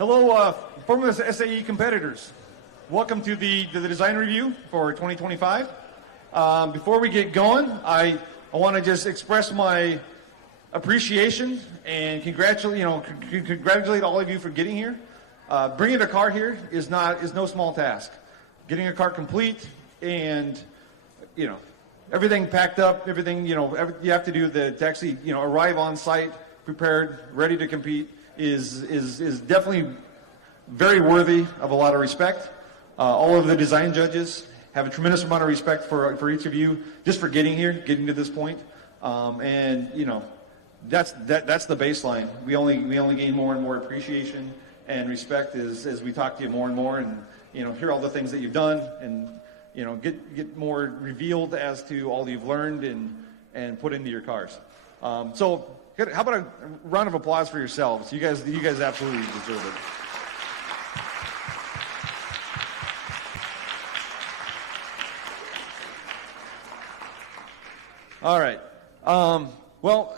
Hello, former SAE competitors. Welcome to the design review for 2025. Before we get going, I want to just express my appreciation and congratulate all of you for getting here. Bringing a car here is no small task. Getting a car complete and everything packed up, everything you have to do to actually arrive on site, prepared, ready to compete is definitely very worthy of a lot of respect. All of the design judges have a tremendous amount of respect for each of you just for getting here, getting to this point, and that's the baseline. We only gain more and more appreciation and respect as we talk to you more and more, and hear all the things that you've done, and get more revealed as to all you've learned and put into your cars. So how about a round of applause for yourselves? You guys absolutely deserve it. All right. Well,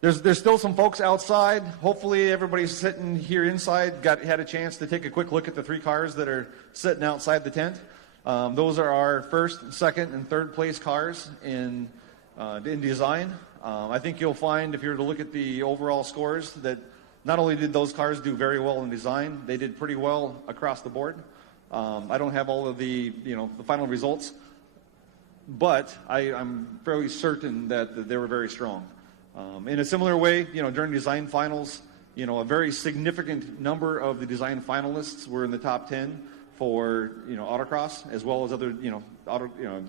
there's still some folks outside. Hopefully everybody's sitting here inside had a chance to take a quick look at the 3 cars that are sitting outside the tent. Those are our first, second, and third place cars in design. I think you'll find, if you were to look at the overall scores, that not only did those cars do very well in design, they did pretty well across the board. I don't have all of the the final results, but I'm fairly certain that they were very strong. In a similar way, during design finals, a very significant number of the design finalists were in the top 10 for autocross, as well as other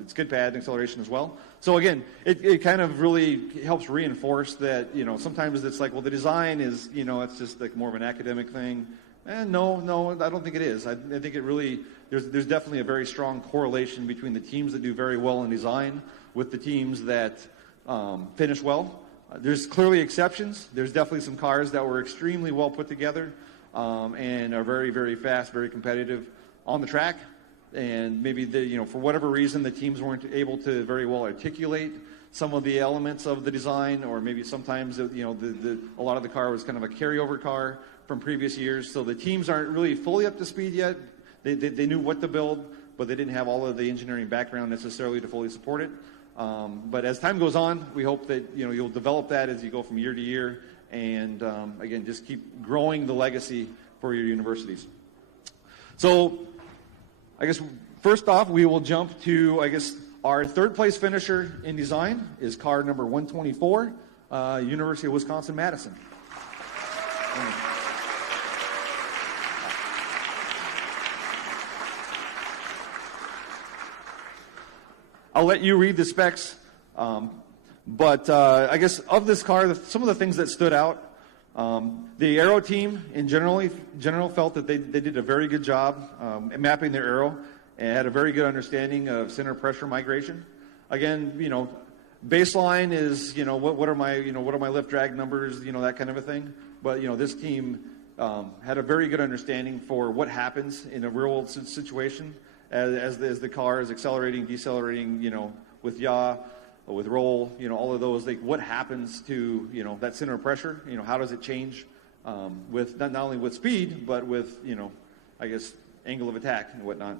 skid pad and acceleration as well. So again, it kind of really helps reinforce that sometimes it's like, well, the design is it's just like more of an academic thing. And no, I don't think it is. I think it really there's definitely a very strong correlation between the teams that do very well in design with the teams that finish well. There's clearly exceptions. There's definitely some cars that were extremely well put together and are very, very fast, very competitive on the track, and maybe for whatever reason the teams weren't able to very well articulate some of the elements of the design, or maybe sometimes a lot of the car was kind of a carryover car from previous years, so the teams aren't really fully up to speed yet. They knew what to build, but they didn't have all of the engineering background necessarily to fully support it. But as time goes on, we hope that you'll develop that as you go from year to year, and again, just keep growing the legacy for your universities. So I guess first off, we will jump to, our third place finisher in design is car number 124, University of Wisconsin-Madison. I'll let you read the specs, but I guess of this car, some of the things that stood out, the aero team in general felt that they did a very good job mapping their aero and had a very good understanding of center pressure migration. Again, baseline is what are my lift drag numbers, that kind of a thing. But this team had a very good understanding for what happens in a real world situation as the car is accelerating, decelerating, with yaw, with roll, all of those, what happens to, that center of pressure, how does it change with not only with speed, but with, angle of attack and whatnot.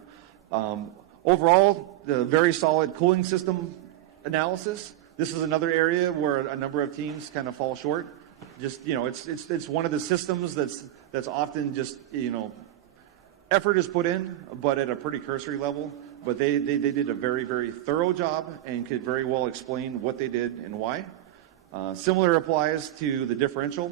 Overall, the very solid cooling system analysis. This is another area where a number of teams kind of fall short. Just, it's one of the systems that's often just, effort is put in, but at a pretty cursory level. But they did a very, very thorough job and could very well explain what they did and why. Similar applies to the differential.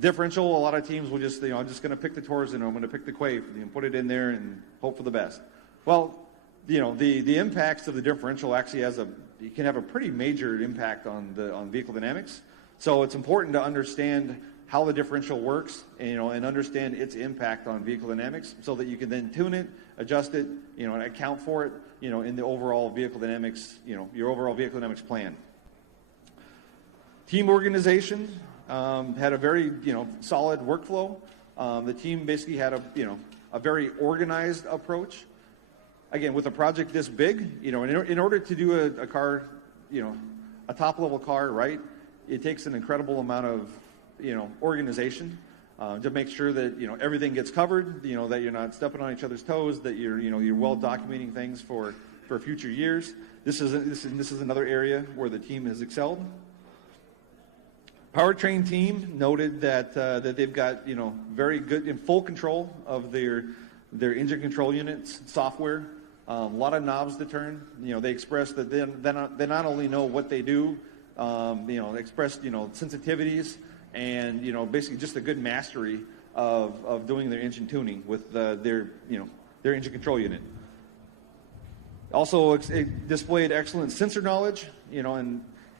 Differential, a lot of teams will just, I'm just going to pick the Torsen, I'm going to pick the Quafe, and put it in there and hope for the best. Well, the impacts of the differential actually can have a pretty major impact on vehicle dynamics. So it's important to understand how the differential works, and understand its impact on vehicle dynamics, so that you can then tune it, adjust it, and account for it, in the overall vehicle dynamics, your overall vehicle dynamics plan. Team organization had a very, solid workflow. The team basically had a very organized approach. Again, with a project this big, in order to do a car, a top level car right, it takes an incredible amount of organization. to make sure that everything gets covered, that you're not stepping on each other's toes, that you're well documenting things for future years. This is another area where the team has excelled. Powertrain team noted that they've got very good and full control of their engine control units software. A lot of knobs to turn. They express that they not only know what they do, they express sensitivities and basically just a good mastery of doing their engine tuning with their engine control unit. Also, it displayed excellent sensor knowledge,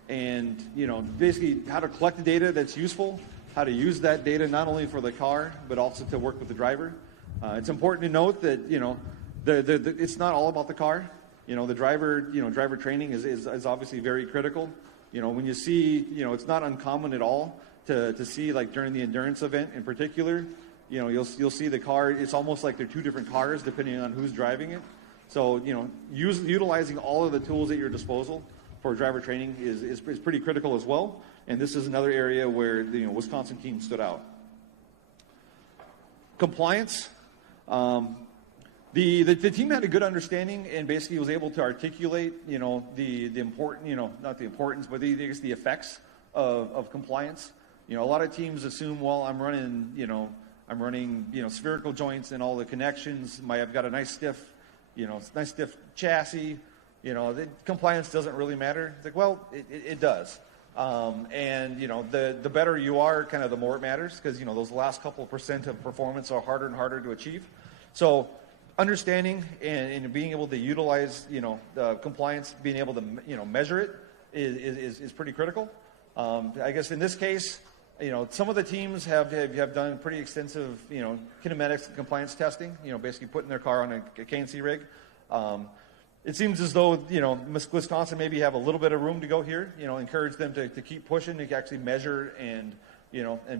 and basically how to collect the data that's useful, how to use that data not only for the car but also to work with the driver. It's important to note that it's not all about the car. The driver training is obviously very critical. When you see, it's not uncommon at all to see, like during the endurance event in particular, you'll see the car. It's almost like they're two different cars depending on who's driving it. So utilizing all of the tools at your disposal for driver training is pretty critical as well. And this is another area where the Wisconsin team stood out. Compliance. The team had a good understanding and basically was able to articulate, the important, not the importance, but the effects of compliance. A lot of teams assume, well, I'm running spherical joints and all the connections. I've got a nice stiff chassis. The compliance doesn't really matter. It's like, well, it does. And the better you are, kind of the more it matters, because those last couple of % of performance are harder and harder to achieve. So understanding and being able to utilize the compliance, being able to measure it is pretty critical. I guess in this case, some of the teams have done pretty extensive kinematics and compliance testing. Basically putting their car on a KNC rig. It seems as though Wisconsin maybe have a little bit of room to go here. Encourage them to keep pushing, to actually measure and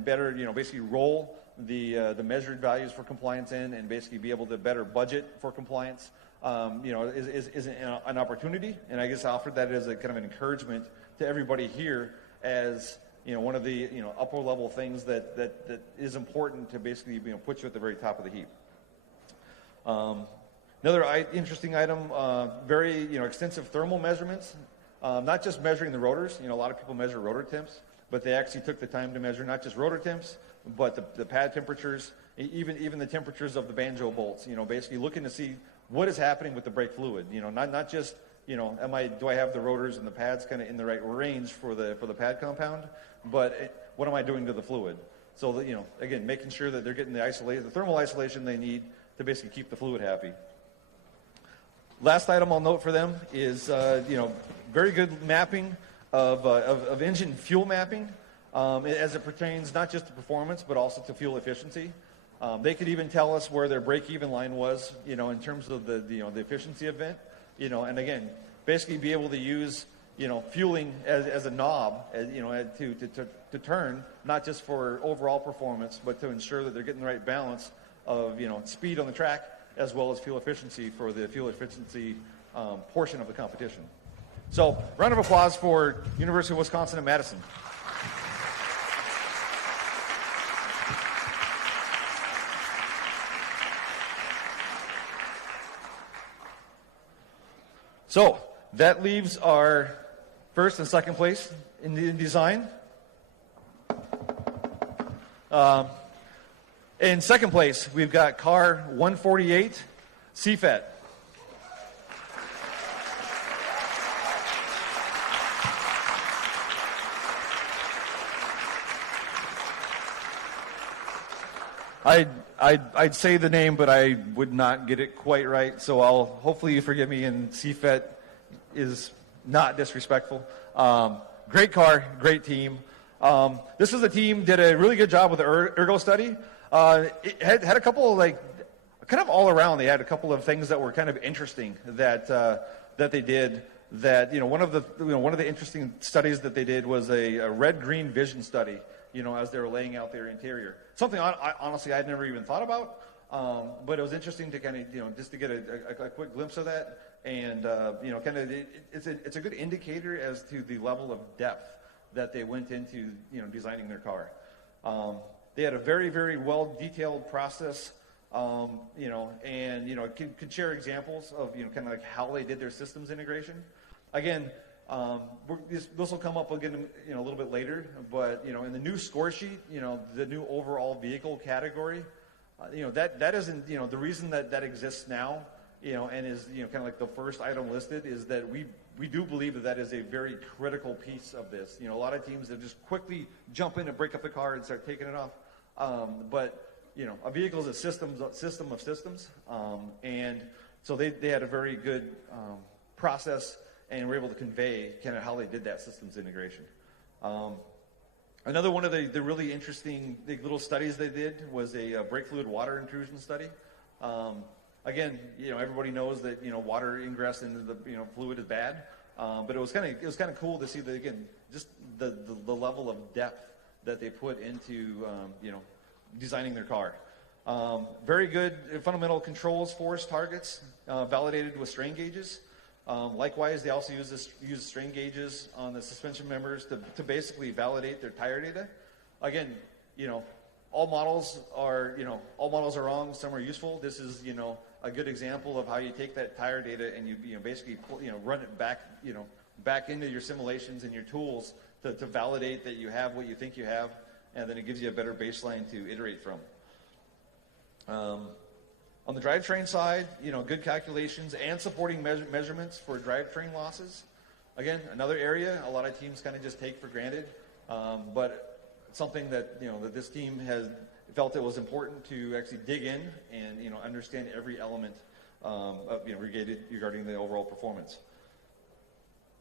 better basically roll the measured values for compliance in, and basically be able to better budget for compliance. Is an opportunity, and I guess I offered that as a kind of an encouragement to everybody here as one of the upper level things that is important to basically put you at the very top of the heap. Another interesting item, very extensive thermal measurements, not just measuring the rotors. A lot of people measure rotor temps, but they actually took the time to measure not just rotor temps, but the pad temperatures, even the temperatures of the banjo bolts. Basically looking to see what is happening with the brake fluid. Not just do I have the rotors and the pads kind of in the right range for the pad compound, but what am I doing to the fluid? So that, again, making sure that they're getting the thermal isolation they need to basically keep the fluid happy. Last item I'll note for them is very good mapping of engine fuel mapping as it pertains not just to performance but also to fuel efficiency. They could even tell us where their break-even line was, in terms of the efficiency event. And again, basically be able to use fueling as a knob, to turn, not just for overall performance, but to ensure that they're getting the right balance of speed on the track as well as fuel efficiency for the fuel efficiency portion of the competition. So, round of applause for University of Wisconsin-Madison. So, that leaves our first and second place in the design. In second place, we've got car 148, CEFET. I'd say the name, but I would not get it quite right, so hopefully you forgive me, and CEFET is not disrespectful. Great car, great team. This is a team did a really good job with the ergo study. It had a couple of kind of all around. They had a couple of things that were kind of interesting that they did. That one of the interesting studies that they did was a red-green vision study. As they were laying out their interior. Something honestly I'd never even thought about, but it was interesting to kind of just to get a quick glimpse of that, and kind of it's a good indicator as to the level of depth that they went into designing their car. They had a very, very well detailed process, you know, and you know, could share examples of, you know, kind of like how they did their systems integration. Again, this will come up again, you know, a little bit later, but you know, in the new score sheet, you know, the new overall vehicle category, you know, that isn't, you know, the reason that exists now, you know, and is, you know, kind of like the first item listed, is that we do believe that is a very critical piece of this. You know, a lot of teams that just quickly jump in and break up the car and start taking it off, but you know, a vehicle is a system of systems, and so they had a very good process, and were able to convey kind of how they did that systems integration. Another one of the really interesting little studies they did was a brake fluid water intrusion study. Again, you know, everybody knows that, you know, water ingress into the, you know, fluid is bad, but it was kind of cool to see that, again, just the level of depth that they put into you know, designing their car. Very good fundamental controls, force targets, validated with strain gauges. Likewise, they also use strain gauges on the suspension members to basically validate their tire data. Again, you know, all models are wrong. Some are useful. This is, you know, a good example of how you take that tire data and you know, basically run it back, you know, back into your simulations and your tools to validate that you have what you think you have, and then it gives you a better baseline to iterate from. On the drivetrain side, you know, good calculations and supporting measurements for drivetrain losses. Again, another area a lot of teams kind of just take for granted, but something that, you know, that this team has felt it was important to actually dig in and, you know, understand every element of, you know, regarding the overall performance.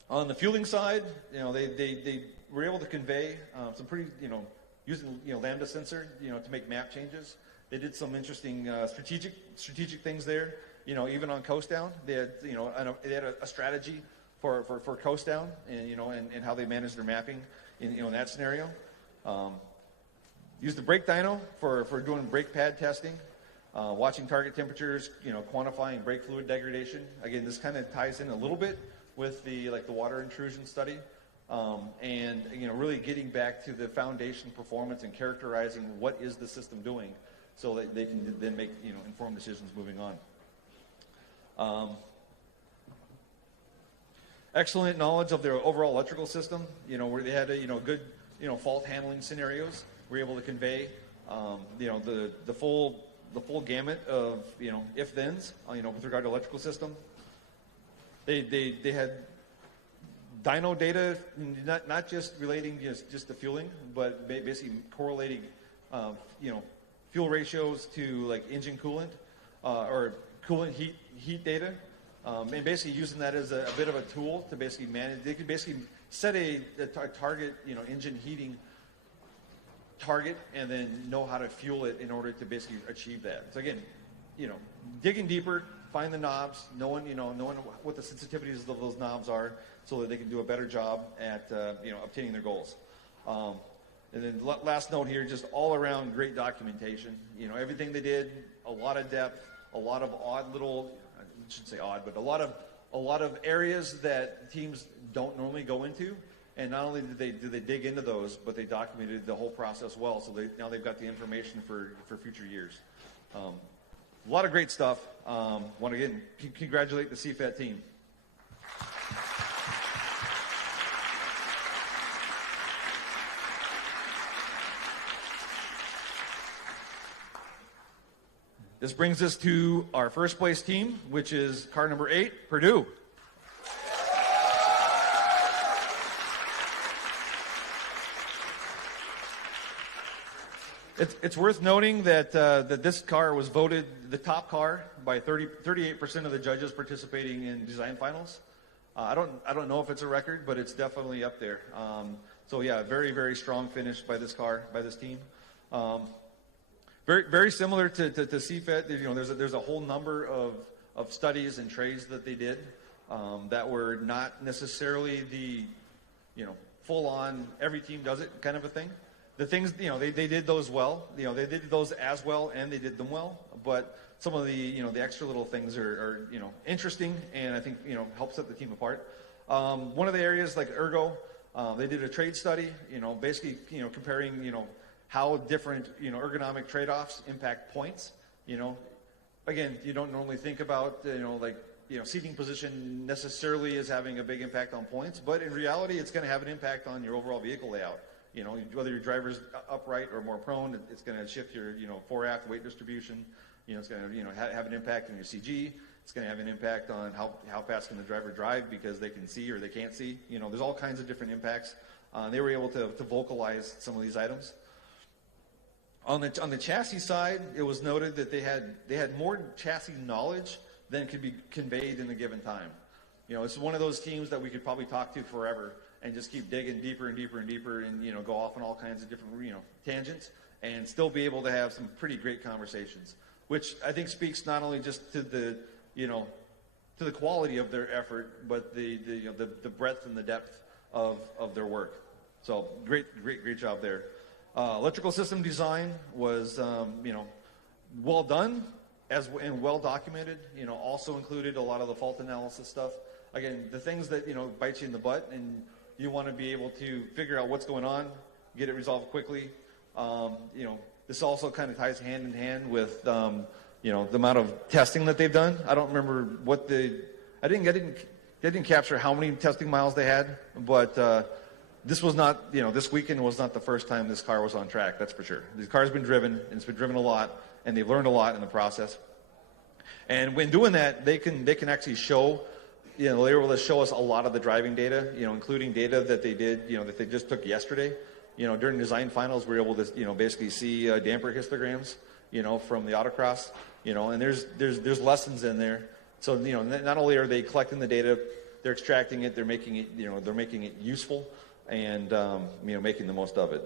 On the fueling side, you know, they were able to convey some pretty, you know, using, you know, lambda sensor, you know, to make map changes. They did some interesting strategic things there. You know, even on coast down, they had, you know, they had a strategy for coast down, and you know, and how they managed their mapping in, you know, in that scenario. Used the brake dyno for doing brake pad testing, watching target temperatures, you know, quantifying brake fluid degradation. Again, this kind of ties in a little bit with the water intrusion study, and you know, really getting back to the foundation performance and characterizing what is the system doing, so that they can then make, you know, informed decisions moving on. Excellent knowledge of their overall electrical system, you know, where they had a, you know, good, you know, fault handling scenarios. We're able to convey, you know, the full gamut of, you know, if-thens, you know, with regard to electrical system. They had dyno data, not just relating just to fueling, but basically correlating, you know, fuel ratios to like engine coolant or coolant heat data, and basically using that as a bit of a tool to basically manage. They could basically set a target, you know, engine heating target, and then know how to fuel it in order to basically achieve that. So again, you know, digging deeper, find the knobs, knowing what the sensitivities of those knobs are, so that they can do a better job at you know, obtaining their goals. And then last note here, just all around great documentation. You know, everything they did, a lot of depth, a lot of odd little, I shouldn't say odd, but a lot of areas that teams don't normally go into. And not only did they dig into those, but they documented the whole process well. So now they've got the information for future years. A lot of great stuff. Want to again congratulate the CEFET team. This brings us to our first place team, which is car number 8, Purdue. It's worth noting that that this car was voted the top car by 38% of the judges participating in design finals. I don't know if it's a record, but it's definitely up there. So yeah, very, very strong finish by this team. Very, very similar to CEFET. You know, there's a whole number of studies and trades that they did that were not necessarily the, you know, full on every team does it kind of a thing. The things, you know, they did those well. You know, they did those as well, and they did them well. But some of the, you know, the extra little things are you know, interesting, and I think, you know, help set the team apart. One of the areas like ergo, they did a trade study. You know, basically, you know, comparing, you know, how different, ergonomic trade-offs impact points. Again, you don't normally think about, seating position necessarily as having a big impact on points, but in reality, it's going to have an impact on your overall vehicle layout. Whether your driver's upright or more prone, it's going to shift your, fore-aft weight distribution. It's going to, have an impact on your CG. It's going to have an impact on how fast can the driver drive because they can see or they can't see. There's all kinds of different impacts. They were able to vocalize some of these items. On the chassis side, it was noted that they had more chassis knowledge than could be conveyed in a given time. It's one of those teams that we could probably talk to forever and just keep digging deeper and deeper and deeper and go off on all kinds of different tangents and still be able to have some pretty great conversations, which I think speaks not only just to the to the quality of their effort, but the breadth and the depth of their work. So great job there. Electrical system design was well done and well documented. Also included a lot of the fault analysis stuff. Again, the things that bite you in the butt, and you want to be able to figure out what's going on, get it resolved quickly. This also kind of ties hand in hand with the amount of testing that they've done. I don't remember what I didn't capture how many testing miles they had, but this was not, this weekend was not the first time this car was on track, that's for sure. This car's been driven, and it's been driven a lot, and they've learned a lot in the process. And when doing that, they can actually show, they were able to show us a lot of the driving data, including data that they did, that they just took yesterday. During design finals, we were able to, basically see damper histograms, from the autocross, and there's lessons in there. So, not only are they collecting the data, they're extracting it, they're making it useful, and making the most of it.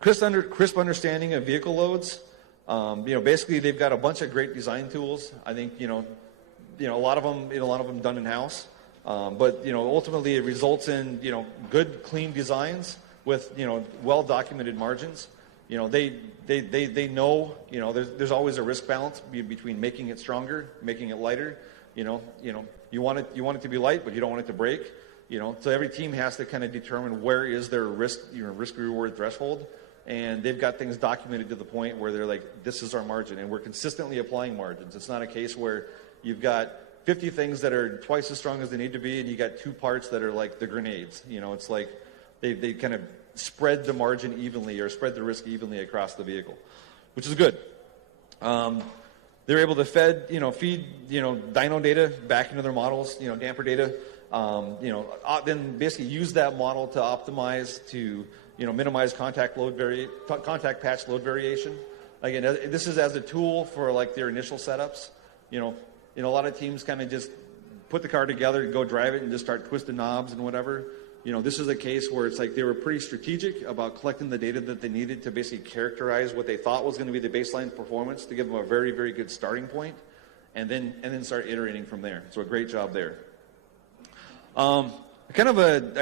Crisp understanding of vehicle loads. Basically they've got a bunch of great design tools. I think a lot of them done in house, but ultimately it results in good, clean designs with well documented margins. They know there's always a risk balance between making it stronger, making it lighter. You want it to be light, but you don't want it to break. So every team has to kind of determine where is their risk reward threshold, and they've got things documented to the point where they're like, this is our margin, and we're consistently applying margins. It's not a case where you've got 50 things that are twice as strong as they need to be, and you got 2 parts that are like the grenades. It's like they kind of spread the margin evenly or spread the risk evenly across the vehicle, which is good. They're able to feed dyno data back into their models, damper data, then basically use that model to optimize to minimize contact patch load variation. Again, this is as a tool for like their initial setups. A lot of teams kind of just put the car together and go drive it and just start twisting knobs and whatever. This is a case where it's like they were pretty strategic about collecting the data that they needed to basically characterize what they thought was going to be the baseline performance to give them a very, very good starting point, and then start iterating from there. So a great job there. I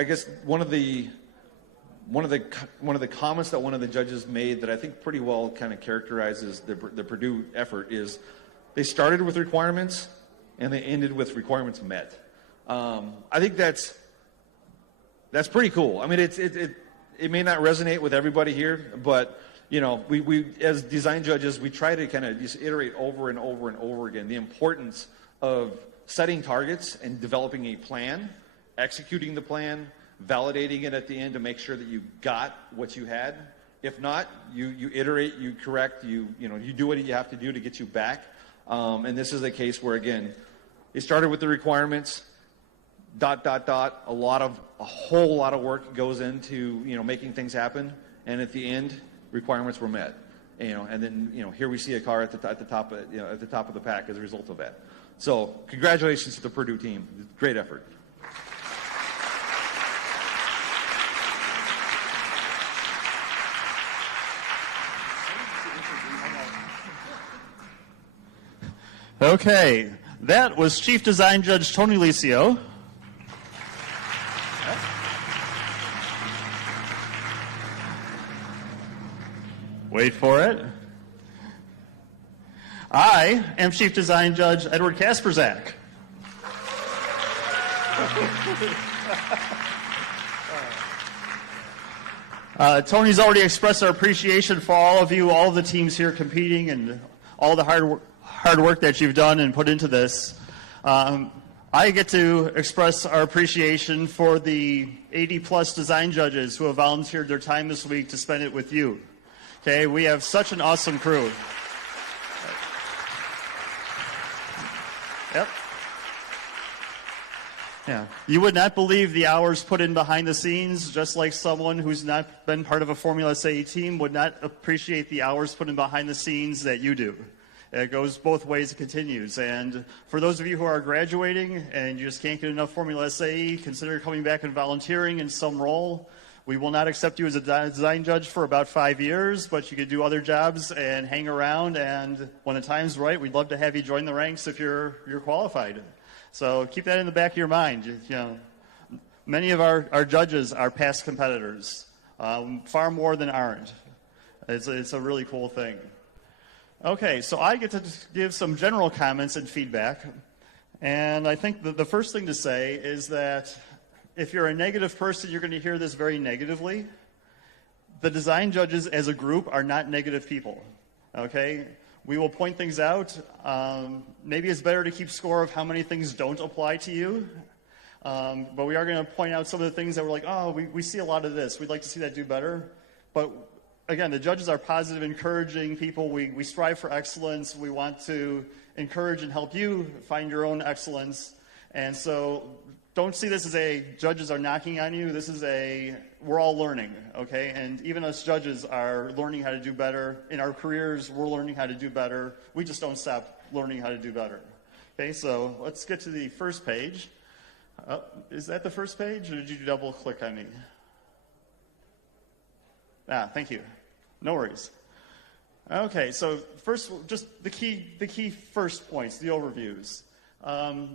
guess one of the comments that one of the judges made that I think pretty well kind of characterizes the Purdue effort is they started with requirements and they ended with requirements met. I think that's pretty cool. I mean, it may not resonate with everybody here, but we as design judges, we try to kind of just iterate over and over and over again the importance of setting targets and developing a plan, executing the plan, validating it at the end to make sure that you got what you had. If not, you iterate, you correct, you do what you have to do to get you back. And this is a case where, again, they started with the requirements. ... A whole lot of work goes into making things happen, and at the end, requirements were met. And then here we see a car at the top of the pack as a result of that. So congratulations to the Purdue team. Great effort. Okay, that was Chief Design Judge Tony Licio. Wait for it. I am Chief Design Judge Edward Kasperzak. Tony's already expressed our appreciation for all of you, all of the teams here competing, and all the hard work that you've done and put into this. I get to express our appreciation for the 80-plus design judges who have volunteered their time this week to spend it with you. Okay, we have such an awesome crew. Yep. Yeah, you would not believe the hours put in behind the scenes, just like someone who's not been part of a Formula SAE team would not appreciate the hours put in behind the scenes that you do. It goes both ways, it continues. And for those of you who are graduating and you just can't get enough Formula SAE, consider coming back and volunteering in some role. We will not accept you as a design judge for about 5 years, but you could do other jobs and hang around, and when the time's right, we'd love to have you join the ranks if you're qualified. So keep that in the back of your mind. You know, many of our judges are past competitors, far more than aren't. It's a really cool thing. Okay, so I get to give some general comments and feedback, and I think the first thing to say is that if you're a negative person, you're going to hear this very negatively. The design judges as a group are not negative people, okay? We will point things out. Maybe it's better to keep score of how many things don't apply to you, but we are going to point out some of the things that we're like, oh, we see a lot of this. We'd like to see that do better, but again, the judges are positive, encouraging people. We strive for excellence. We want to encourage and help you find your own excellence. And so don't see this as judges are knocking on you. This is we're all learning, okay? And even us judges are learning how to do better. In our careers, we're learning how to do better. We just don't stop learning how to do better. Okay, so let's get to the first page. Is that the first page, or did you double click on me? Thank you. No worries. Okay, so first, just the key first points, the overviews.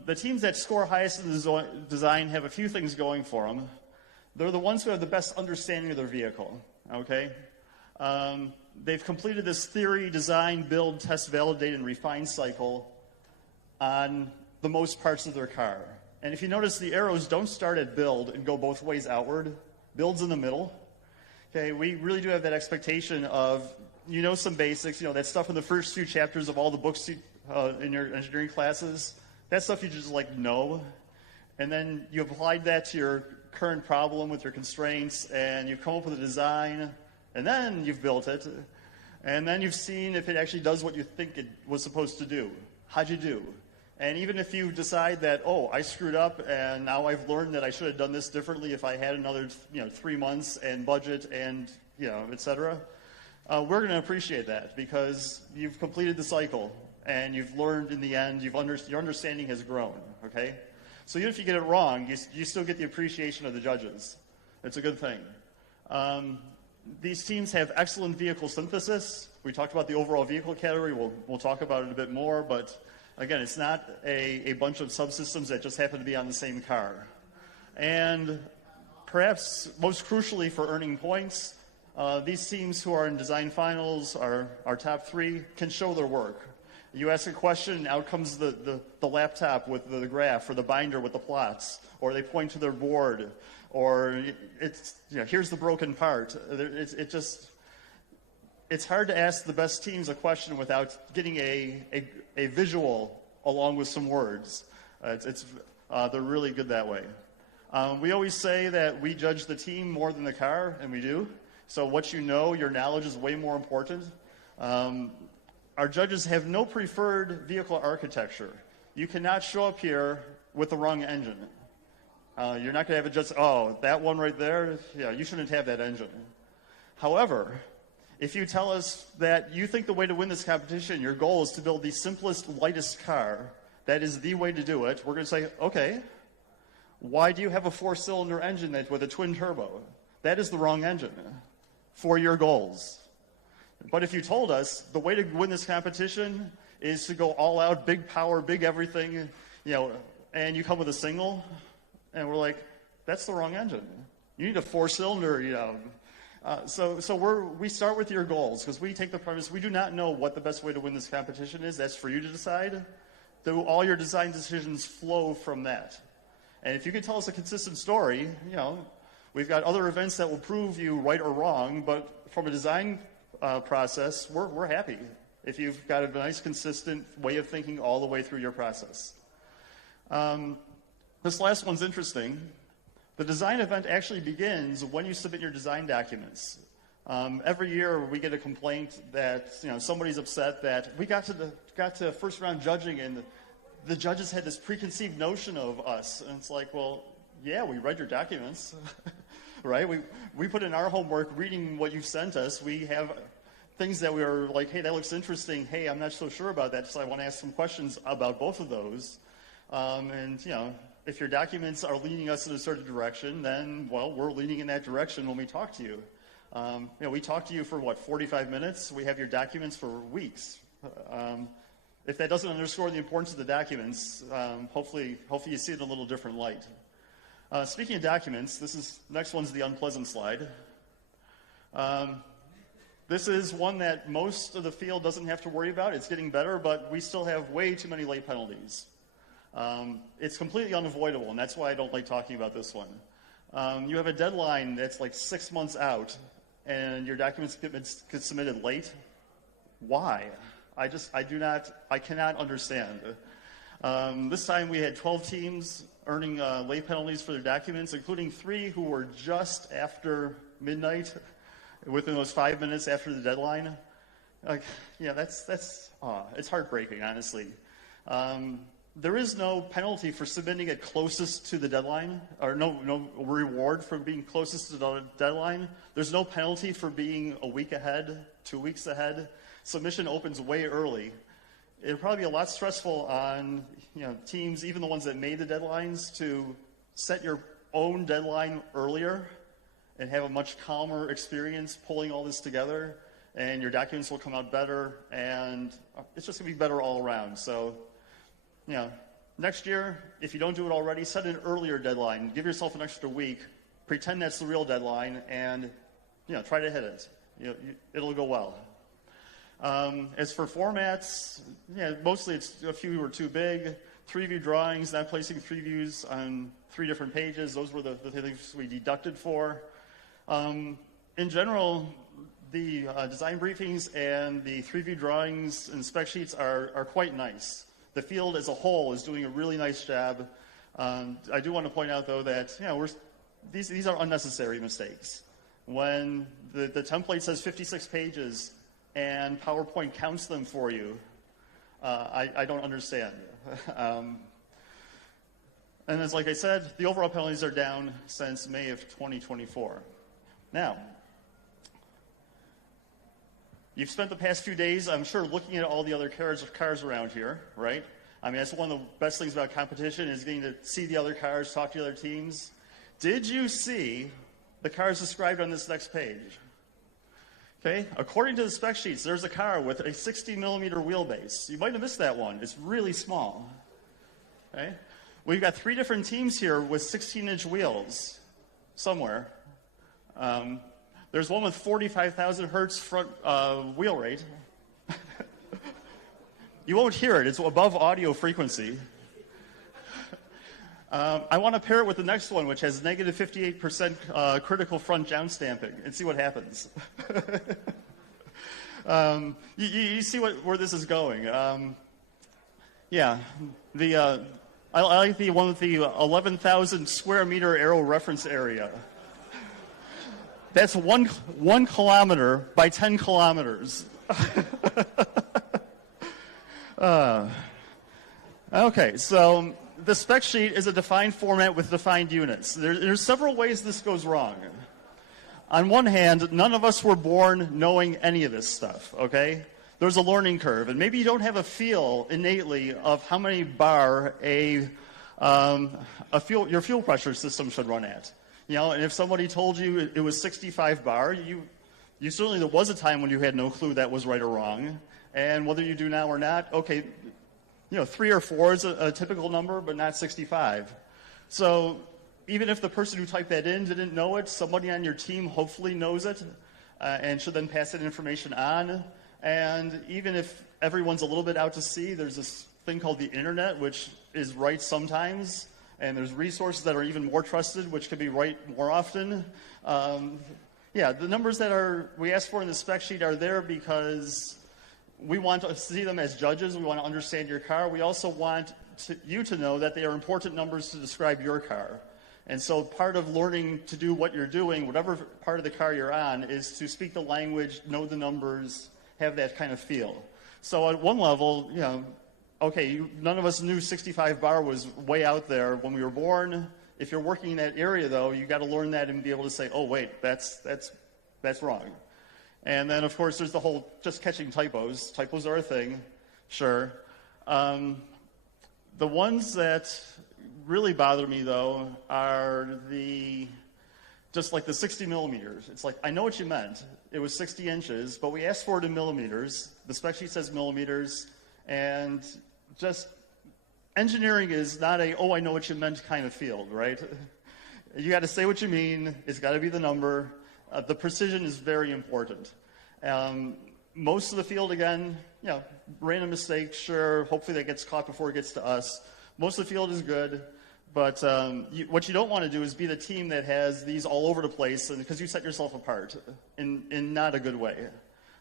The teams that score highest in the design have a few things going for them. They're the ones who have the best understanding of their vehicle, okay? They've completed this theory, design, build, test, validate, and refine cycle on the most parts of their car. And if you notice, the arrows don't start at build and go both ways outward. Build's in the middle. Okay, we really do have that expectation of, some basics, that stuff in the first few chapters of all the books in your engineering classes. That stuff you just know. And then you applied that to your current problem with your constraints, and you've come up with a design, and then you've built it. And then you've seen if it actually does what you think it was supposed to do. How'd you do? And even if you decide that, oh, I screwed up, and now I've learned that I should have done this differently if I had another 3 months and budget and et cetera, we're going to appreciate that because you've completed the cycle and you've learned in the end, your understanding has grown, okay? So even if you get it wrong, you still get the appreciation of the judges. It's a good thing. These teams have excellent vehicle synthesis. We talked about the overall vehicle category. We'll talk about it a bit more, but again, it's not a bunch of subsystems that just happen to be on the same car. And perhaps most crucially for earning points, these teams who are in design finals, our top 3, can show their work. You ask a question, out comes the laptop with the graph, or the binder with the plots, or they point to their board, or it's here's the broken part. It's hard to ask the best teams a question without getting a visual along with some words. They're really good that way. We always say that we judge the team more than the car, and we do. So what your knowledge is way more important. Our judges have no preferred vehicle architecture. You cannot show up here with the wrong engine. You're not going to have it just, oh, that one right there, you shouldn't have that engine. However, if you tell us that you think the way to win this competition, your goal is to build the simplest, lightest car, that is the way to do it, we're going to say, okay, why do you have a 4-cylinder engine with a twin turbo? That is the wrong engine for your goals. But if you told us the way to win this competition is to go all out, big power, big everything, and you come with a single, and we're like, that's the wrong engine. You need a 4-cylinder, So we start with your goals because we take the premise we do not know what the best way to win this competition is. That's for you to decide. All your design decisions flow from that. And if you can tell us a consistent story, We've got other events that will prove you right or wrong, but from a design process, we're happy if you've got a nice, consistent way of thinking all the way through your process. This last one's interesting. The design event actually begins when you submit your design documents. Every year we get a complaint that somebody's upset that we got to first round judging and the judges had this preconceived notion of us, and it's like, well, yeah, we read your documents, right? We put in our homework reading what you've sent us. We have things that we are like, hey, that looks interesting. Hey, I'm not so sure about that, so I want to ask some questions about both of those. And if your documents are leading us in a certain direction, then, well, we're leaning in that direction when we talk to you. We talk to you for, 45 minutes? We have your documents for weeks. If that doesn't underscore the importance of the documents, hopefully you see it in a little different light. Speaking of documents, next one's the unpleasant slide. This is one that most of the field doesn't have to worry about. It's getting better, but we still have way too many late penalties. It's completely unavoidable, and that's why I don't like talking about this one. You have a deadline that's like 6 months out, and your documents get submitted late. Why? I cannot understand. This time we had 12 teams earning late penalties for their documents, including 3 who were just after midnight, within those 5 minutes after the deadline. It's heartbreaking, honestly. There is no penalty for submitting it closest to the deadline, or no reward for being closest to the deadline. There's no penalty for being a week ahead, 2 weeks ahead. Submission opens way early. It'll probably be a lot stressful on teams, even the ones that made the deadlines, to set your own deadline earlier and have a much calmer experience pulling all this together, and your documents will come out better, and it's just going to be better all around. So, next year, if you don't do it already, set an earlier deadline. Give yourself an extra week. Pretend that's the real deadline, and try to hit it. It'll go well. As for formats, mostly it's a few were too big. 3-view drawings, not placing 3 views on 3 different pages. Those were the things we deducted for. In general, the design briefings and the 3-view drawings and spec sheets are quite nice. The field as a whole is doing a really nice job. I do want to point out, though, that these are unnecessary mistakes. When the template says 56 pages and PowerPoint counts them for you, I don't understand. And as like I said, the overall penalties are down since May of 2024. Now, you've spent the past few days, I'm sure, looking at all the other cars around here, right? I mean, that's one of the best things about competition, is getting to see the other cars, talk to the other teams. Did you see the cars described on this next page? Okay, according to the spec sheets, there's a car with a 60-millimeter wheelbase. You might have missed that one. It's really small. Okay, we've got 3 different teams here with 16-inch wheels somewhere. There's one with 45,000 hertz front wheel rate. You won't hear it. It's above audio frequency. I want to pair it with the next one, which has negative 58% critical front down stamping, and see what happens. You see where this is going. I like the one with the 11,000 square meter aero reference area. That's one kilometer by 10 kilometers. Okay, so the spec sheet is a defined format with defined units. There's several ways this goes wrong. On one hand, none of us were born knowing any of this stuff, okay? There's a learning curve, and maybe you don't have a feel innately of how many bar your fuel pressure system should run at. And if somebody told you it was 65 bar, you certainly, there was a time when you had no clue that was right or wrong. And whether you do now or not, okay, 3 or 4 is a typical number, but not 65. So even if the person who typed that in didn't know it, somebody on your team hopefully knows it and should then pass that information on. And even if everyone's a little bit out to sea, there's this thing called the internet, which is right sometimes And there's resources that are even more trusted, which could be right more often. Yeah, the numbers that we ask for in the spec sheet are there because we want to see them as judges. We want to understand your car. We also want you to know that they are important numbers to describe your car. And so part of learning to do what you're doing, whatever part of the car you're on, is to speak the language, know the numbers, have that kind of feel. So at one level, okay, none of us knew 65 bar was way out there when we were born. If you're working in that area, though, you got to learn that and be able to say, oh, wait, that's wrong. And then, of course, there's the whole just catching typos. Typos are a thing, sure. The ones that really bother me, though, are just like the 60 millimeters. It's like, I know what you meant. It was 60 inches, but we asked for it in millimeters. The spec sheet says millimeters, and just engineering is not I know what you meant kind of field, right? You got to say what you mean. It's got to be the number. The precision is very important. Most of the field, again, random mistakes, sure. Hopefully that gets caught before it gets to us. Most of the field is good, but what you don't want to do is be the team that has these all over the place, because you set yourself apart in not a good way.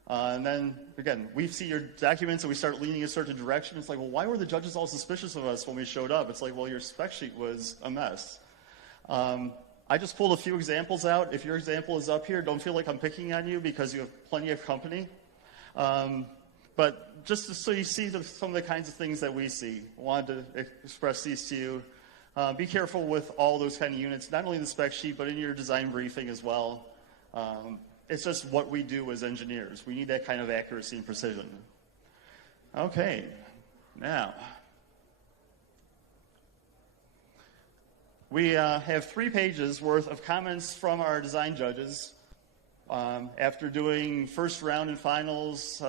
And then, again, we see your documents and we start leaning a certain direction. It's like, well, why were the judges all suspicious of us when we showed up? It's like, well, your spec sheet was a mess. I just pulled a few examples out. If your example is up here, don't feel like I'm picking on you because you have plenty of company. But just so you see some of the kinds of things that we see, I wanted to express these to you. Be careful with all those kind of units, not only in the spec sheet, but in your design briefing as well. It's just what we do as engineers. We need that kind of accuracy and precision. Okay, now. We have 3 pages worth of comments from our design judges. After doing first round and finals,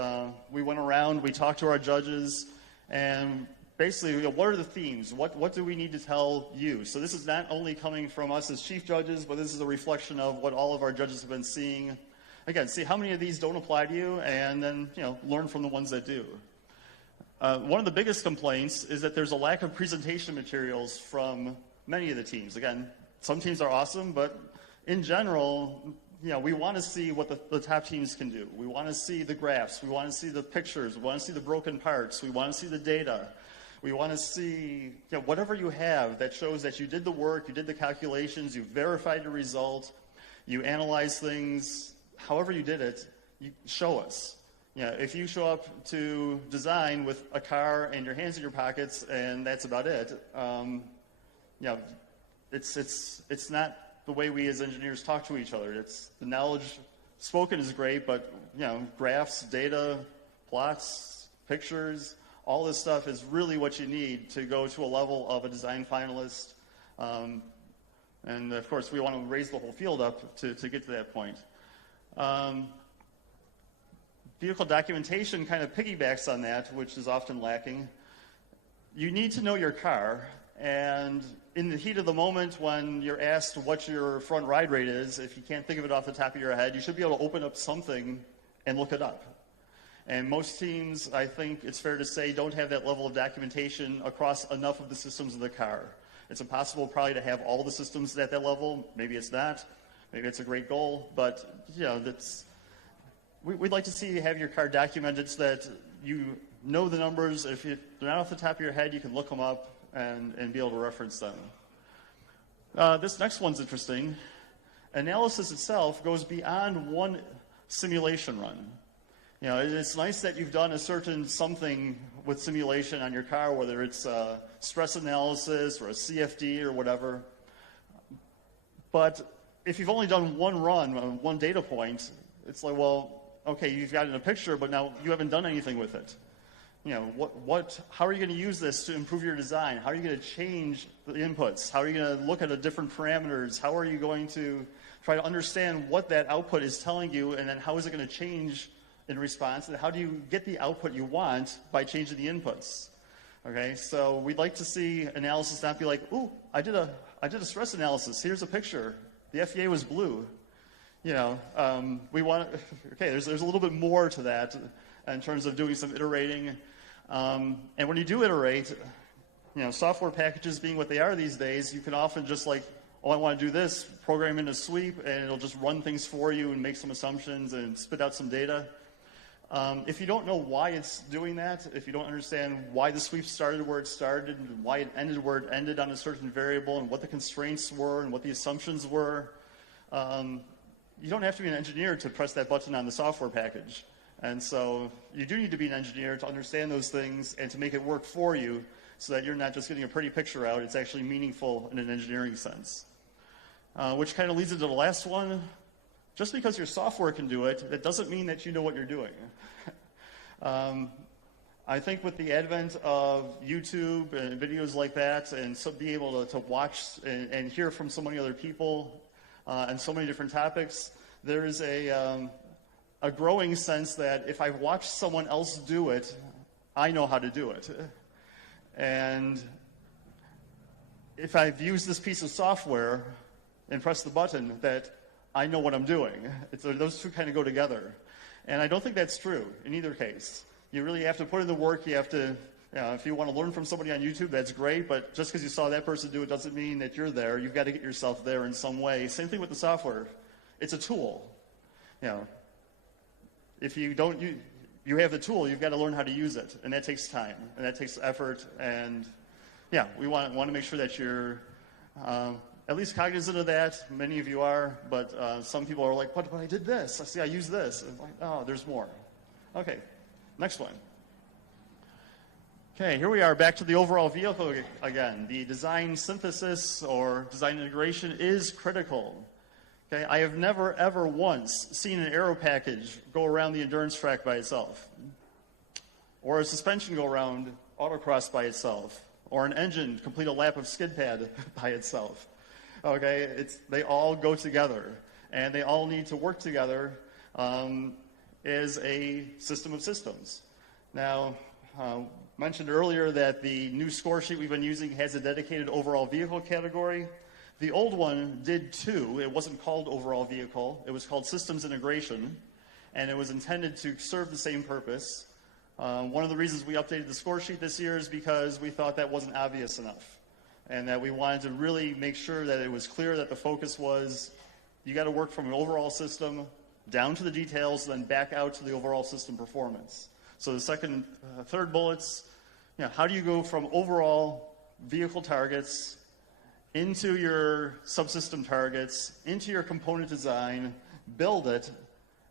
we went around, we talked to our judges, and basically, what are the themes? What do we need to tell you? So this is not only coming from us as chief judges, but this is a reflection of what all of our judges have been seeing. Again, see how many of these don't apply to you, and then learn from the ones that do. One of the biggest complaints is that there's a lack of presentation materials from many of the teams. Again, some teams are awesome, but in general, we want to see what the top teams can do. We want to see the graphs. We want to see the pictures. We want to see the broken parts. We want to see the data. We want to see whatever you have that shows that you did the work, you did the calculations, you verified your result, you analyzed things. However you did it, you show us. If you show up to design with a car and your hands in your pockets and that's about it, it's not the way we as engineers talk to each other. It's the knowledge spoken is great, but graphs, data, plots, pictures, all this stuff is really what you need to go to a level of a design finalist. And of course, we want to raise the whole field up to get to that point. Vehicle documentation kind of piggybacks on that, which is often lacking. You need to know your car, and in the heat of the moment when you're asked what your front ride rate is, if you can't think of it off the top of your head, you should be able to open up something and look it up. And most teams, I think it's fair to say, don't have that level of documentation across enough of the systems of the car. It's impossible probably to have all the systems at that level. Maybe it's not. Maybe it's a great goal, but we'd like to see you have your car documented so that you know the numbers. If they're not off the top of your head, you can look them up and be able to reference them. This next one's interesting. Analysis itself goes beyond one simulation run. It's nice that you've done a certain something with simulation on your car, whether it's a stress analysis or a CFD or whatever. But if you've only done one run on one data point, it's like, well, okay, you've got it in a picture, but now you haven't done anything with it. How are you going to use this to improve your design? How are you going to change the inputs? How are you going to look at different parameters? How are you going to try to understand what that output is telling you, and then how is it going to change in response? And how do you get the output you want by changing the inputs? Okay, so we'd like to see analysis not be like, ooh, I did a stress analysis. Here's a picture. The FEA was blue. We want, okay, there's a little bit more to that in terms of doing some iterating. And when you do iterate, software packages being what they are these days, you can often just like, oh, I want to do this, program in a sweep, and it'll just run things for you and make some assumptions and spit out some data. If you don't know why it's doing that, if you don't understand why the sweep started where it started and why it ended where it ended on a certain variable and what the constraints were and what the assumptions were, you don't have to be an engineer to press that button on the software package. And so you do need to be an engineer to understand those things and to make it work for you so that you're not just getting a pretty picture out, it's actually meaningful in an engineering sense. Which kind of leads into the last one. Just because your software can do it, that doesn't mean that you know what you're doing. I think with the advent of YouTube and videos like that, and so be able to watch and hear from so many other people and so many different topics, there's a growing sense that if I've watched someone else do it, I know how to do it. And if I've used this piece of software and pressed the button, that I know what I'm doing. Those two kind of go together. And I don't think that's true in either case. You really have to put in the work. You have to, if you want to learn from somebody on YouTube, that's great. But just because you saw that person do it doesn't mean that you're there. You've got to get yourself there in some way. Same thing with the software. It's a tool. If you don't, you have the tool. You've got to learn how to use it, and that takes time and that takes effort. And we want to make sure that you're at least cognizant of that. Many of you are, but some people are like, but I did this. I see I use this. And like, oh, there's more. Okay, next one. Okay, here we are back to the overall vehicle again. The design synthesis or design integration is critical. Okay, I have never ever once seen an aero package go around the endurance track by itself, or a suspension go around autocross by itself, or an engine complete a lap of skid pad by itself. Okay, they all go together, and they all need to work together as a system of systems. Now, mentioned earlier that the new score sheet we've been using has a dedicated overall vehicle category. The old one did too. It wasn't called overall vehicle. It was called systems integration, and it was intended to serve the same purpose. One of the reasons we updated the score sheet this year is because we thought that wasn't obvious enough, and that we wanted to really make sure that it was clear that the focus was you got to work from an overall system down to the details, then back out to the overall system performance. So the third bullets, how do you go from overall vehicle targets into your subsystem targets, into your component design, build it,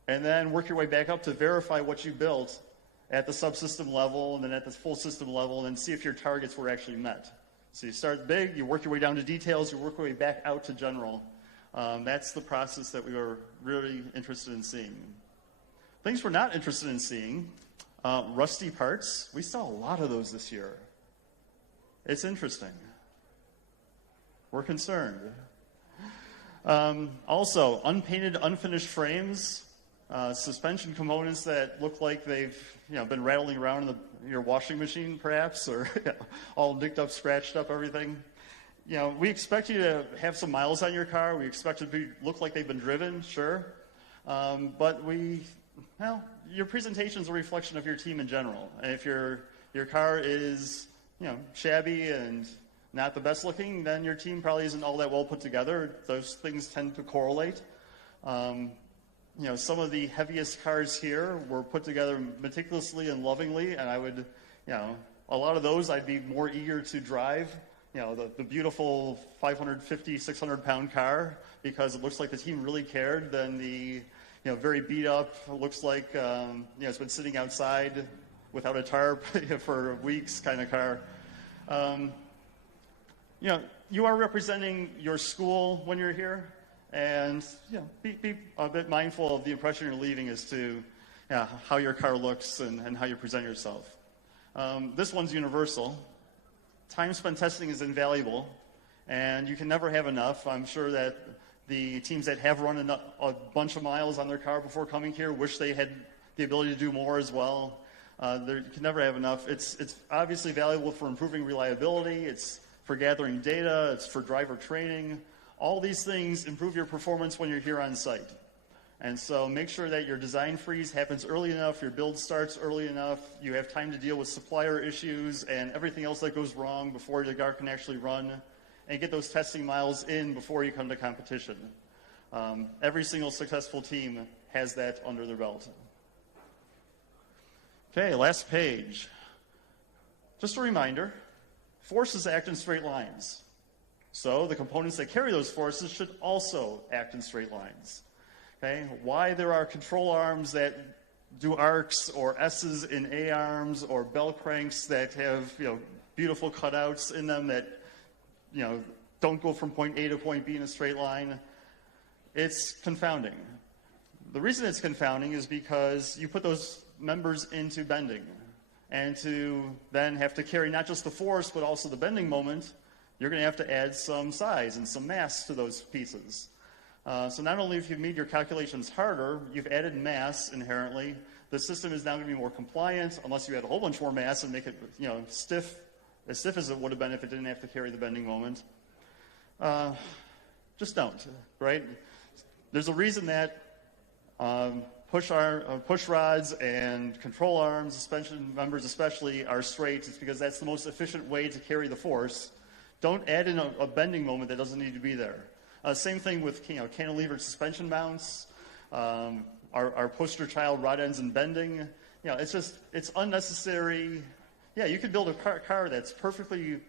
and then work your way back up to verify what you built at the subsystem level and then at the full system level, and then see if your targets were actually met. So you start big, you work your way down to details, you work your way back out to general. That's the process that we were really interested in seeing. Things we're not interested in seeing, rusty parts. We saw a lot of those this year. It's interesting. We're concerned. Also, unpainted, unfinished frames, suspension components that look like they've been rattling around in your washing machine, perhaps, or all nicked up, scratched up, everything. We expect you to have some miles on your car. We expect it to look like they've been driven, sure. But your presentation is a reflection of your team in general. And if your car is shabby and not the best looking, then your team probably isn't all that well put together. Those things tend to correlate. Some of the heaviest cars here were put together meticulously and lovingly, and I would, a lot of those I'd be more eager to drive, the beautiful 550, 600-pound car, because it looks like the team really cared, than the, very beat up, looks like, it's been sitting outside without a tarp for weeks kind of car. You are representing your school when you're here, and be a bit mindful of the impression you're leaving as to how your car looks and how you present yourself. This one's universal. Time spent testing is invaluable, and you can never have enough. I'm sure that the teams that have run a bunch of miles on their car before coming here wish they had the ability to do more as well. You can never have enough. It's obviously valuable for improving reliability. It's for gathering data. It's for driver training. All these things improve your performance when you're here on site. And so make sure that your design freeze happens early enough, your build starts early enough, you have time to deal with supplier issues and everything else that goes wrong before the car can actually run, and get those testing miles in before you come to competition. Every single successful team has that under their belt. Okay, last page. Just a reminder, forces act in straight lines. So the components that carry those forces should also act in straight lines. Okay, why there are control arms that do arcs or S's in A arms or bell cranks that have beautiful cutouts in them that don't go from point A to point B in a straight line, it's confounding. The reason it's confounding is because you put those members into bending, and to then have to carry not just the force but also the bending moment, you're going to have to add some size and some mass to those pieces. So not only have you made your calculations harder, you've added mass inherently. The system is now going to be more compliant, unless you add a whole bunch more mass and make it stiff as it would have been if it didn't have to carry the bending moment. Just don't, right? There's a reason that push rods and control arms, suspension members especially, are straight. It's because that's the most efficient way to carry the force. Don't add in a bending moment that doesn't need to be there. Same thing with cantilevered suspension mounts, our poster child rod ends and bending. It's unnecessary. Yeah, you could build a car that's perfectly,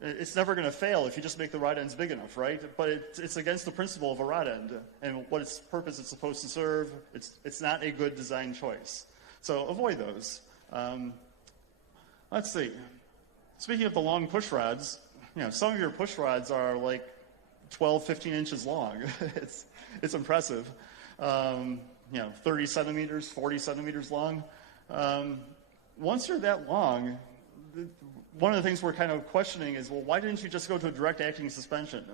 it's never going to fail if you just make the rod ends big enough, right? But it's against the principle of a rod end and what its purpose it's supposed to serve. It's not a good design choice. So avoid those. Let's see. Speaking of the long push rods, some of your push rods are like 12, 15 inches long. It's impressive. 30 centimeters, 40 centimeters long. Once you're that long, one of the things we're kind of questioning is, well, why didn't you just go to a direct acting suspension?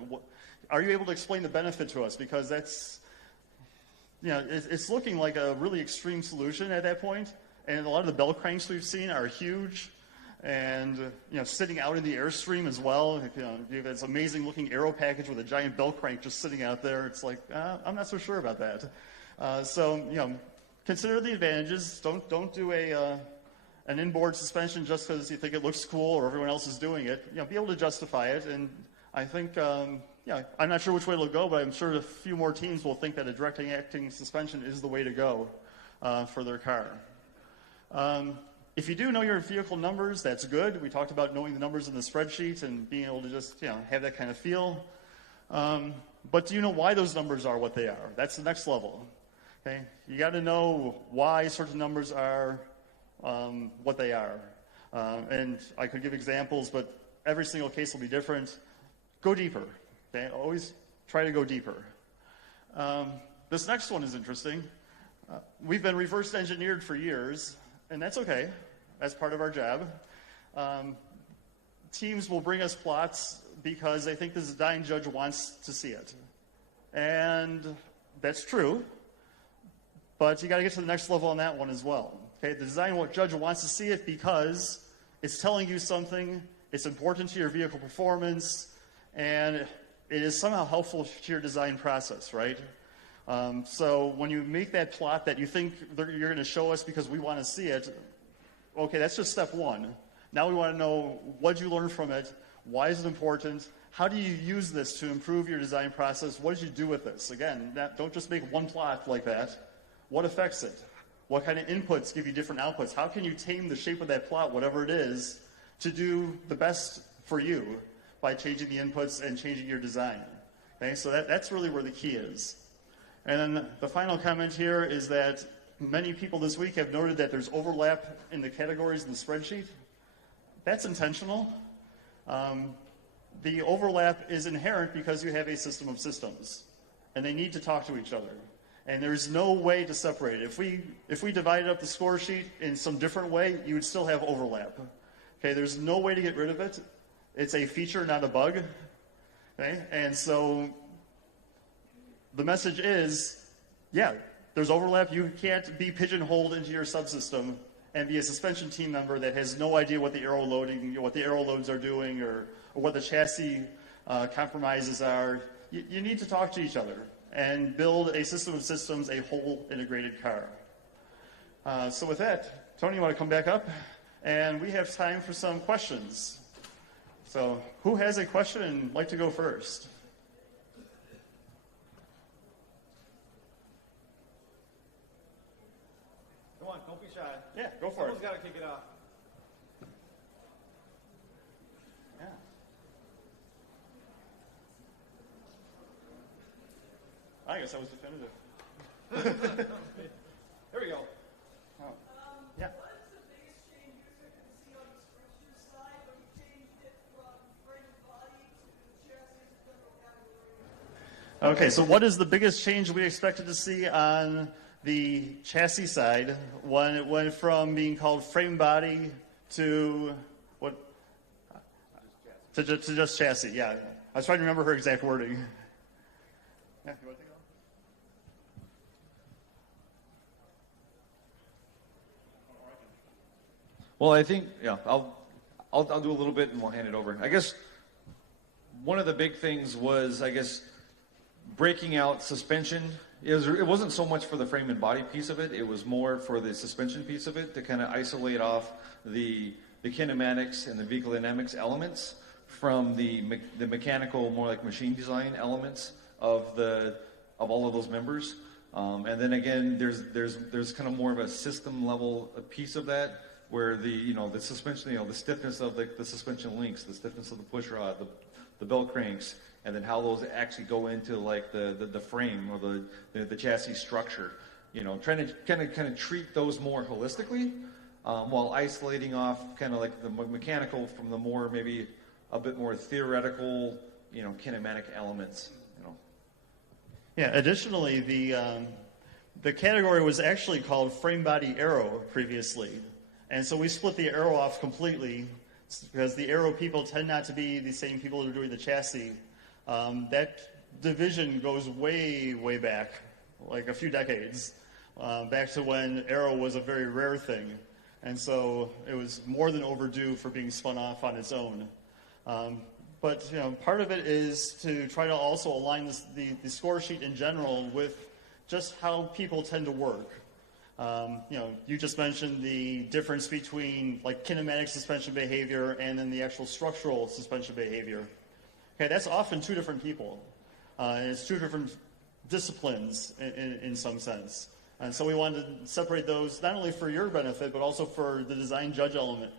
Are you able to explain the benefit to us? Because that's, it's looking like a really extreme solution at that point. And a lot of the bell cranks we've seen are huge. And sitting out in the airstream as well. You have this amazing looking aero package with a giant bell crank just sitting out there. It's like, I'm not so sure about that. So consider the advantages. Don't do an inboard suspension just because you think it looks cool or everyone else is doing it. Be able to justify it. And I think, I'm not sure which way it'll go, but I'm sure a few more teams will think that a direct acting suspension is the way to go for their car. If you do know your vehicle numbers, that's good. We talked about knowing the numbers in the spreadsheet and being able to just have that kind of feel. But do you know why those numbers are what they are? That's the next level. Okay, you got to know why certain numbers are what they are. And I could give examples, but every single case will be different. Go deeper. Okay, always try to go deeper. This next one is interesting. We've been reverse engineered for years, and that's okay. That's part of our job. Teams will bring us plots because they think the design judge wants to see it. And that's true, but you got to get to the next level on that one as well. Okay, the design judge wants to see it because it's telling you something, it's important to your vehicle performance, and it is somehow helpful to your design process, right? So when you make that plot that you think you're going to show us because we want to see it, okay, that's just step one. Now we want to know, what did you learn from it? Why is it important? How do you use this to improve your design process? What did you do with this? Again, don't just make one plot like that. What affects it? What kind of inputs give you different outputs? How can you tame the shape of that plot, whatever it is, to do the best for you by changing the inputs and changing your design? Okay, so that's really where the key is. And then the final comment here is that many people this week have noted that there's overlap in the categories in the spreadsheet. That's intentional. The overlap is inherent because you have a system of systems, and they need to talk to each other. And there's no way to separate it. If we divided up the score sheet in some different way, you would still have overlap. Okay, there's no way to get rid of it. It's a feature, not a bug. Okay, and so the message is, yeah, there's overlap. You can't be pigeonholed into your subsystem and be a suspension team member that has no idea what the aero loads are doing, or what the chassis compromises are. You need to talk to each other. and build a system of systems, a whole integrated car. So with that, Tony, you want to come back up? And we have time for some questions. So who has a question and would like to go first? Come on, don't be shy. Yeah, go for Someone's it. got to kick it off. Yeah. I guess that was definitive. There we go. Oh. Yeah. What is the biggest change you can see on the structure side when you changed it from frame and body to chassis and general category? Okay, so what is the biggest change we expected to see on the chassis side when it went from being called frame body to what? To just chassis, yeah. I was trying to remember her exact wording. Yeah, you want to take it off? Well, I think, yeah, I'll do a little bit and we'll hand it over. I guess one of the big things was, I guess, breaking out suspension. It wasn't so much for the frame and body piece of it. It was more for the suspension piece of it to kind of isolate off the kinematics and the vehicle dynamics elements from the mechanical, more like machine design elements of all of those members. And then again, there's kind of more of a system level piece of that, where the suspension, the stiffness of the suspension links, the stiffness of the push rod, the belt cranks, and then how those actually go into like the frame or the chassis structure. Trying to kind of treat those more holistically, while isolating off kind of like the mechanical from the more maybe a bit more theoretical, kinematic elements. Yeah. Additionally, the category was actually called frame body aero previously, and so we split the aero off completely because the aero people tend not to be the same people that are doing the chassis. That division goes way, way back, like a few decades, back to when aero was a very rare thing, and so it was more than overdue for being spun off on its own. But part of it is to try to also align the score sheet in general with just how people tend to work. You just mentioned the difference between like kinematic suspension behavior and then the actual structural suspension behavior. Okay, that's often two different people. And it's two different disciplines in some sense. And so we wanted to separate those not only for your benefit, but also for the design judge element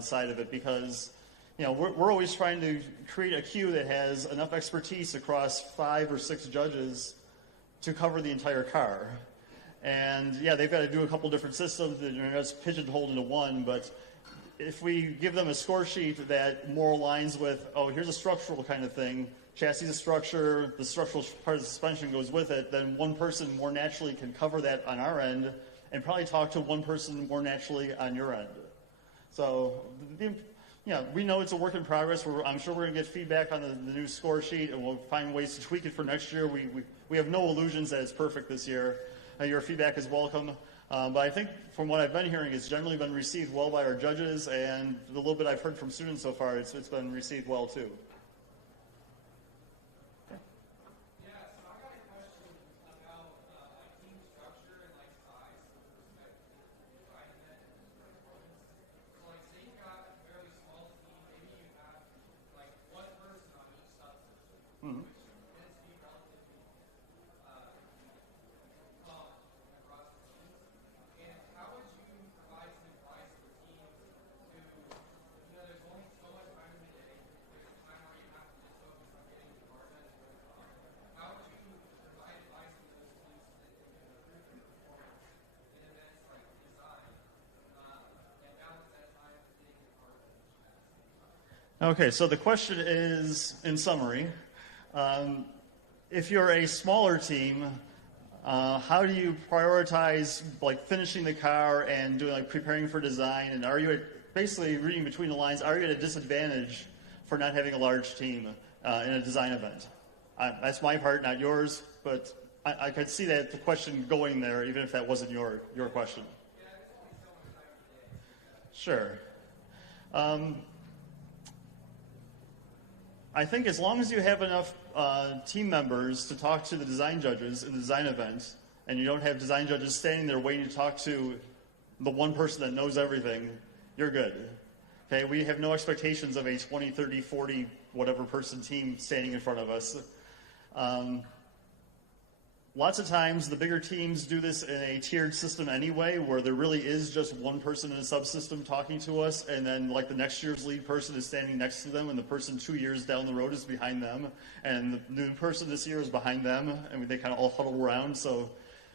side of it, because we're always trying to create a queue that has enough expertise across 5 or 6 judges to cover the entire car. And yeah, they've got to do a couple different systems that are just pigeonholed into one, but if we give them a score sheet that more aligns with, here's a structural kind of thing, chassis is structure, the structural part of the suspension goes with it, then one person more naturally can cover that on our end and probably talk to one person more naturally on your end. So, we know it's a work in progress. I'm sure we're going to get feedback on the new score sheet, and we'll find ways to tweak it for next year. We have no illusions that it's perfect this year. Your feedback is welcome. But I think from what I've been hearing, it's generally been received well by our judges, and the little bit I've heard from students so far, it's been received well too. Okay, so the question is, in summary, if you're a smaller team, how do you prioritize like finishing the car and doing like preparing for design? And are you basically reading between the lines? Are you at a disadvantage for not having a large team in a design event? That's my part, not yours. But I could see that the question going there, even if that wasn't your question. Sure. I think as long as you have enough team members to talk to the design judges in the design event, and you don't have design judges standing there waiting to talk to the one person that knows everything, you're good. Okay, we have no expectations of a 20, 30, 40, whatever person team standing in front of us. Lots of times the bigger teams do this in a tiered system anyway, where there really is just one person in a subsystem talking to us, and then like the next year's lead person is standing next to them, and the person 2 years down the road is behind them, and the new person this year is behind them, and they kind of all huddle around. So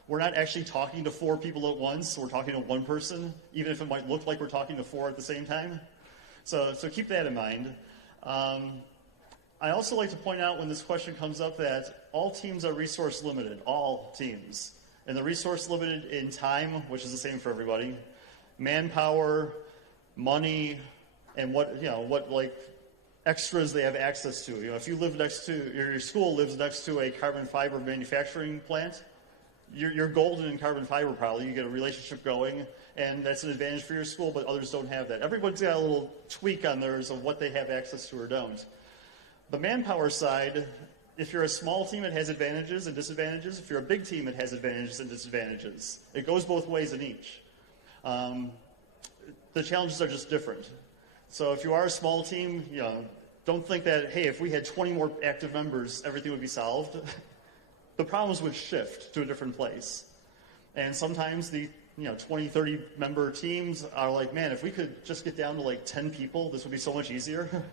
we're not actually talking to 4 people at once. We're talking to one person, even if it might look like we're talking to 4 at the same time. So keep that in mind. I also like to point out when this question comes up that all teams are resource limited, all teams. And the resource limited in time, which is the same for everybody, manpower, money, and what like extras they have access to. You know, if you live next to, your school lives next to a carbon fiber manufacturing plant, you're golden in carbon fiber probably. You get a relationship going, and that's an advantage for your school, but others don't have that. Everyone's got a little tweak on theirs of what they have access to or don't. The manpower side, if you're a small team, it has advantages and disadvantages. If you're a big team, it has advantages and disadvantages. It goes both ways in each. The challenges are just different. So if you are a small team, you know, don't think that, hey, if we had 20 more active members, everything would be solved. The problems would shift to a different place. And sometimes the 20, 30 member teams are like, man, if we could just get down to like 10 people, this would be so much easier.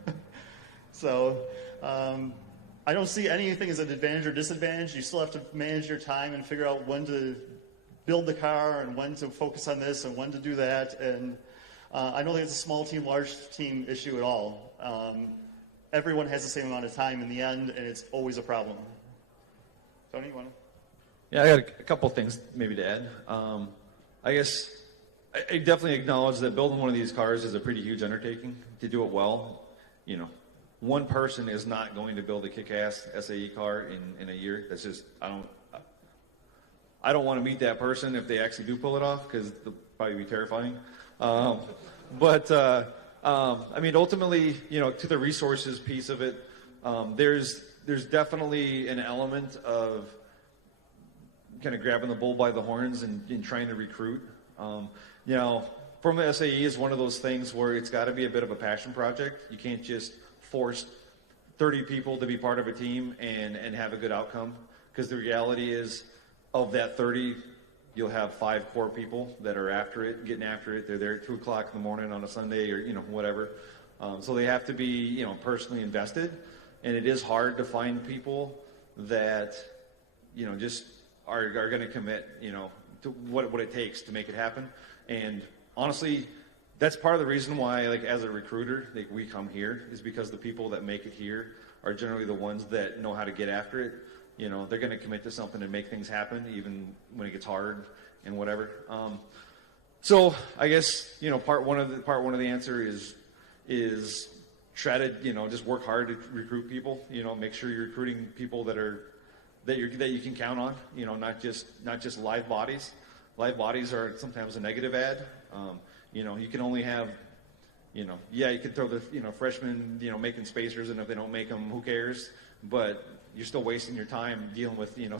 So I don't see anything as an advantage or disadvantage. You still have to manage your time and figure out when to build the car and when to focus on this and when to do that. And I don't think it's a small team, large team issue at all. Everyone has the same amount of time in the end, and it's always a problem. Tony, you want to? Yeah, I got a couple things maybe to add. I guess I definitely acknowledge that building one of these cars is a pretty huge undertaking. To do it well, you know, one person is not going to build a kick-ass SAE car in a year. That's just, I don't want to meet that person if they actually do pull it off, because they'll probably be terrifying. But I mean, ultimately, you know, to the resources piece of it, there's definitely an element of kind of grabbing the bull by the horns and trying to recruit. You know, Formula SAE is one of those things where it's got to be a bit of a passion project. You can't just force 30 people to be part of a team and have a good outcome, because the reality is, of that 30, you'll have 5 core people that are after it, getting after it. They're there at 2 o'clock in the morning on a Sunday, or whatever. So they have to be personally invested, and it is hard to find people that just are going to commit to what it takes to make it happen. And honestly, that's part of the reason why, like, as a recruiter, we come here, is because the people that make it here are generally the ones that know how to get after it. They're going to commit to something and make things happen, even when it gets hard and whatever. So I guess part one of the answer is try to just work hard to recruit people. Make sure you're recruiting people that you can count on. Not just live bodies. Live bodies are sometimes a negative ad. You can only have, you can throw the, freshmen, making spacers, and if they don't make them, who cares? But you're still wasting your time dealing with, some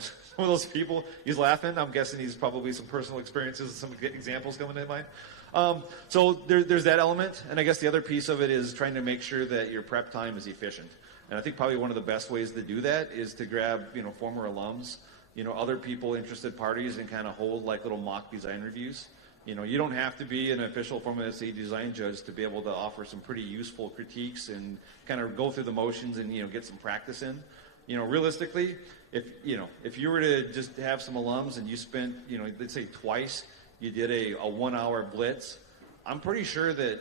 of those people. He's laughing. I'm guessing he's probably some personal experiences, some examples coming to mind. So there's that element. And I guess the other piece of it is trying to make sure that your prep time is efficient. And I think probably one of the best ways to do that is to grab, former alums, other people, interested parties, and kind of hold like little mock design reviews. You don't have to be an official Formula SAE design judge to be able to offer some pretty useful critiques and kind of go through the motions and, get some practice in. Realistically, if you were to just have some alums and you spent, let's say twice, you did a 1 hour blitz, I'm pretty sure that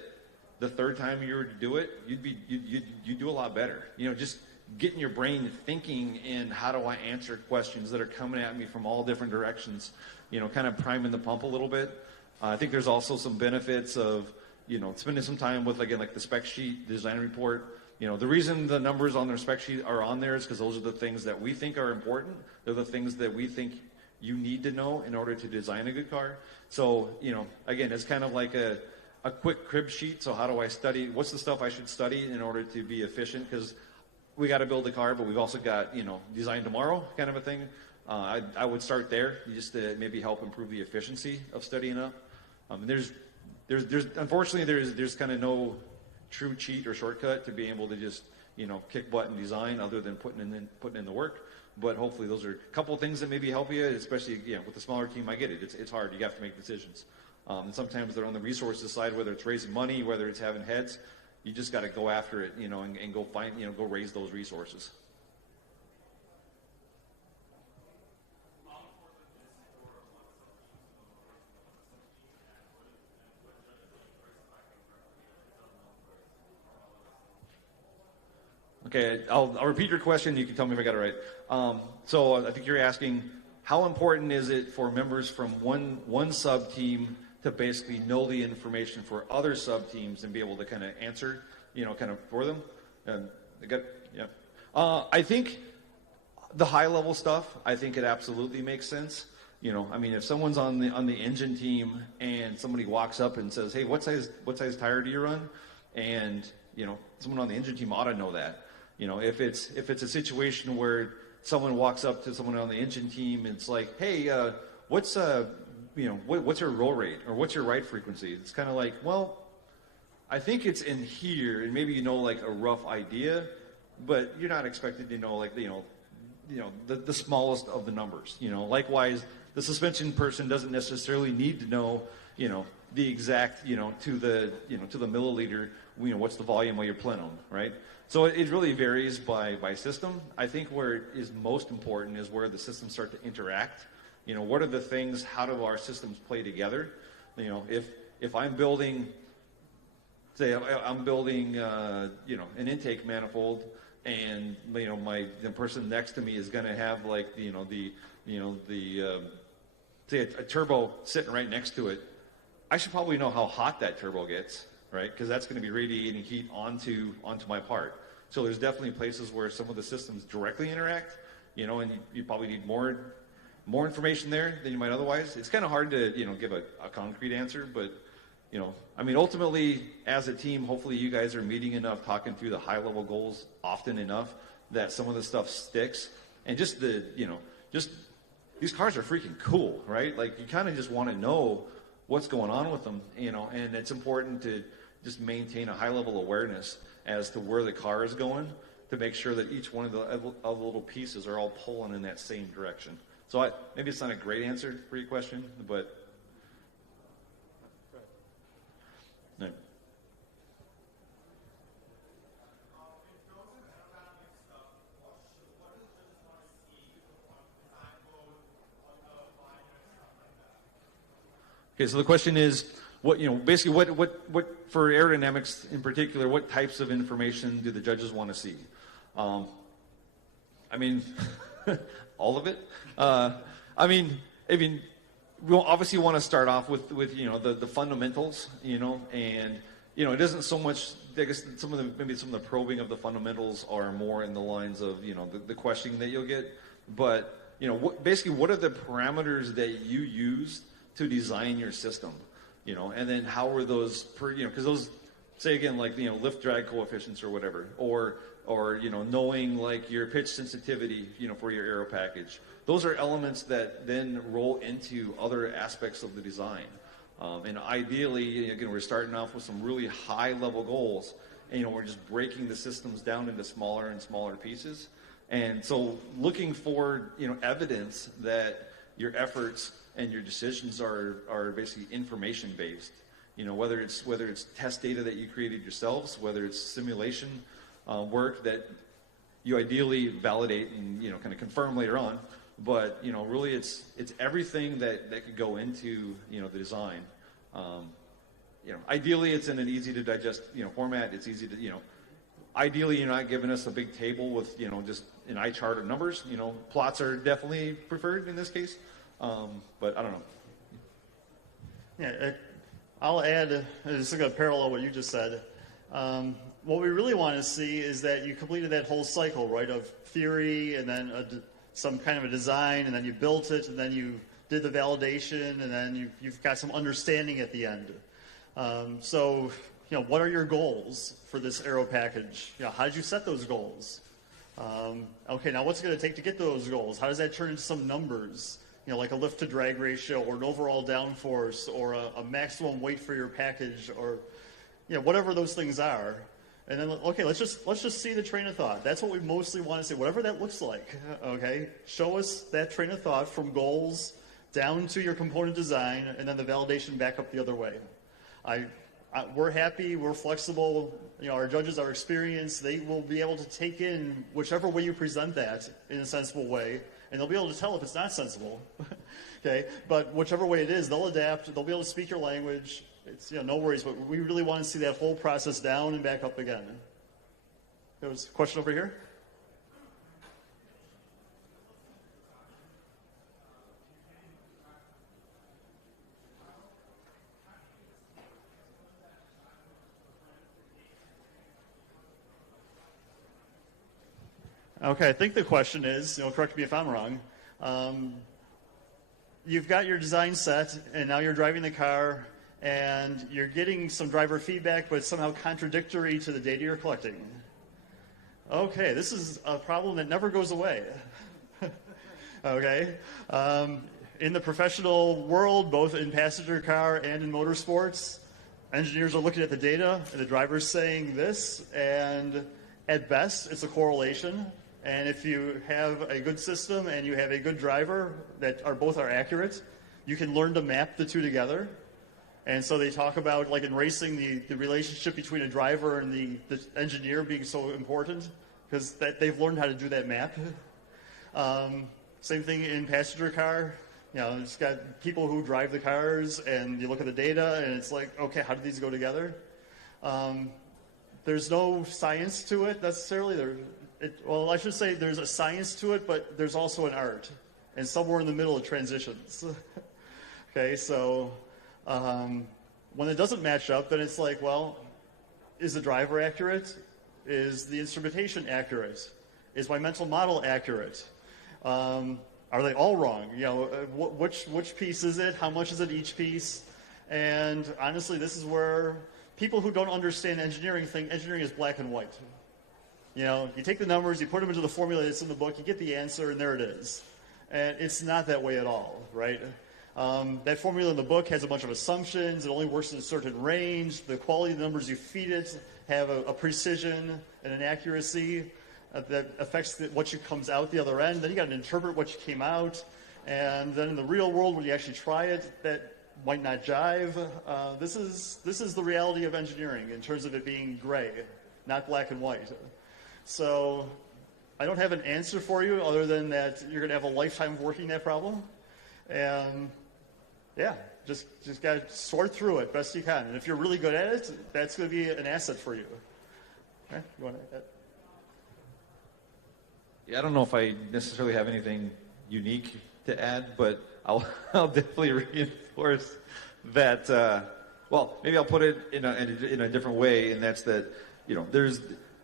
the third time you were to do it, you'd do a lot better. Just getting your brain thinking in how do I answer questions that are coming at me from all different directions, kind of priming the pump a little bit. I think there's also some benefits of, spending some time with, again, like the spec sheet, design report. The reason the numbers on their spec sheet are on there is because those are the things that we think are important. They're the things that we think you need to know in order to design a good car. So, again, it's kind of like a quick crib sheet. So how do I study? What's the stuff I should study in order to be efficient? Because we got to build a car, but we've also got, design tomorrow kind of a thing. I would start there just to maybe help improve the efficiency of studying up. There's unfortunately there's kind of no true cheat or shortcut to being able to just kick butt and design other than putting in the work. But hopefully those are a couple of things that maybe help you, especially with the smaller team. I get it. It's hard. You have to make decisions. And sometimes they're on the resources side, whether it's raising money, whether it's having heads. You just got to go after it, and go find, go raise those resources. Okay, I'll repeat your question. You can tell me if I got it right. So I think you're asking, how important is it for members from one sub team to basically know the information for other sub teams and be able to kind of answer, kind of for them? I think the high level stuff, I think it absolutely makes sense. If someone's on the engine team and somebody walks up and says, "Hey, what size tire do you run?" And someone on the engine team ought to know that. If it's a situation where someone walks up to someone on the engine team and it's like, "Hey, what's your roll rate or what's your ride frequency?" It's kind of like, well, I think it's in here, and maybe like a rough idea, but you're not expected to know like the smallest of the numbers. Likewise, the suspension person doesn't necessarily need to know the exact to the milliliter what's the volume of your plenum, right? So it really varies by system. I think where it is most important is where the systems start to interact. What are the things? How do our systems play together? If I'm building, say I'm building an intake manifold, and the person next to me is going to have like say a turbo sitting right next to it, I should probably know how hot that turbo gets, right? Because that's going to be radiating heat onto my part. So there's definitely places where some of the systems directly interact, and you probably need more information there than you might otherwise. It's kind of hard to give a concrete answer, but ultimately as a team, hopefully you guys are meeting enough, talking through the high level goals often enough that some of the stuff sticks. And just just these cars are freaking cool, right? Like you kind of just want to know what's going on with them, and it's important to just maintain a high level awareness as to where the car is going to make sure that each one of the little pieces are all pulling in that same direction. So maybe it's not a great answer for your question, but no. Okay, so the question is, basically what for aerodynamics in particular, what types of information do the judges want to see? All of it. We'll obviously want to start off with the fundamentals, and it isn't so much. I guess some of the probing of the fundamentals are more in the lines of the questioning that you'll get, but basically what are the parameters that you use to design your system, and then how are those because those, say again, like lift drag coefficients or whatever, or knowing like your pitch sensitivity for your aero package. Those are elements that then roll into other aspects of the design. And ideally, again, we're starting off with some really high level goals, and we're just breaking the systems down into smaller and smaller pieces. And so looking for evidence that your efforts and your decisions are basically information based. Whether it's test data that you created yourselves, whether it's simulation work that you ideally validate and kind of confirm later on. But really, it's everything that could go into the design. Ideally, it's in an easy to digest format. It's easy to Ideally, you're not giving us a big table with just an eye chart of numbers. Plots are definitely preferred in this case. But I don't know. Yeah, I'll add. Just going to parallel what you just said. What we really want to see is that you completed that whole cycle, right, of theory and then some kind of a design, and then you built it, and then you did the validation, and then you've got some understanding at the end. So, what are your goals for this aero package? How did you set those goals? Okay, now what's it going to take to get those goals? How does that turn into some numbers? You know, like a lift to drag ratio or an overall downforce or a maximum weight for your package or, you know, whatever those things are. And then, okay, let's just see the train of thought. That's what we mostly want to see, whatever that looks like, okay? Show us that train of thought from goals down to your component design and then the validation back up the other way. We're happy, we're flexible, you know, our judges are experienced, they will be able to take in whichever way you present that in a sensible way, and they'll be able to tell if it's not sensible, okay? But whichever way it is, they'll adapt, they'll be able to speak your language, it's, you know, no worries, but we really want to see that whole process down and back up again. There was a question over here? Okay, I think the question is, you know, correct me if I'm wrong, you've got your design set, and now you're driving the car, and you're getting some driver feedback, but it's somehow contradictory to the data you're collecting. Okay, this is a problem that never goes away. Okay, in the professional world, both in passenger car and in motorsports, engineers are looking at the data, and the driver's saying this, and at best, it's a correlation. And if you have a good system and you have a good driver that both are accurate, you can learn to map the two together. And so they talk about, like in racing, the relationship between a driver and the engineer being so important because they've learned how to do that map. Same thing in passenger car. You know, it's got people who drive the cars, and you look at the data, and it's like, okay, how do these go together? There's no science to it necessarily. Well, I should say there's a science to it, but there's also an art, and somewhere in the middle it transitions. Okay, so when it doesn't match up, then it's like, well, is the driver accurate? Is the instrumentation accurate? Is my mental model accurate? Are they all wrong? You know, which piece is it? How much is it each piece? And honestly, this is where people who don't understand engineering think engineering is black and white. You know, you take the numbers, you put them into the formula that's in the book, you get the answer, and there it is. And it's not that way at all, right? That formula in the book has a bunch of assumptions. It only works in a certain range. The quality of the numbers you feed it have a precision and an accuracy that affects what comes out the other end. Then you got to interpret what you came out. And then in the real world, when you actually try it, that might not jive. This is the reality of engineering in terms of it being gray, not black and white. So I don't have an answer for you other than that you're going to have a lifetime of working that problem. And yeah, just got to sort through it best you can. And if you're really good at it, that's going to be an asset for you. Okay, you want to add? Yeah, I don't know if I necessarily have anything unique to add, but I'll definitely reinforce that. Well, maybe I'll put it in a different way, and that's that. You know,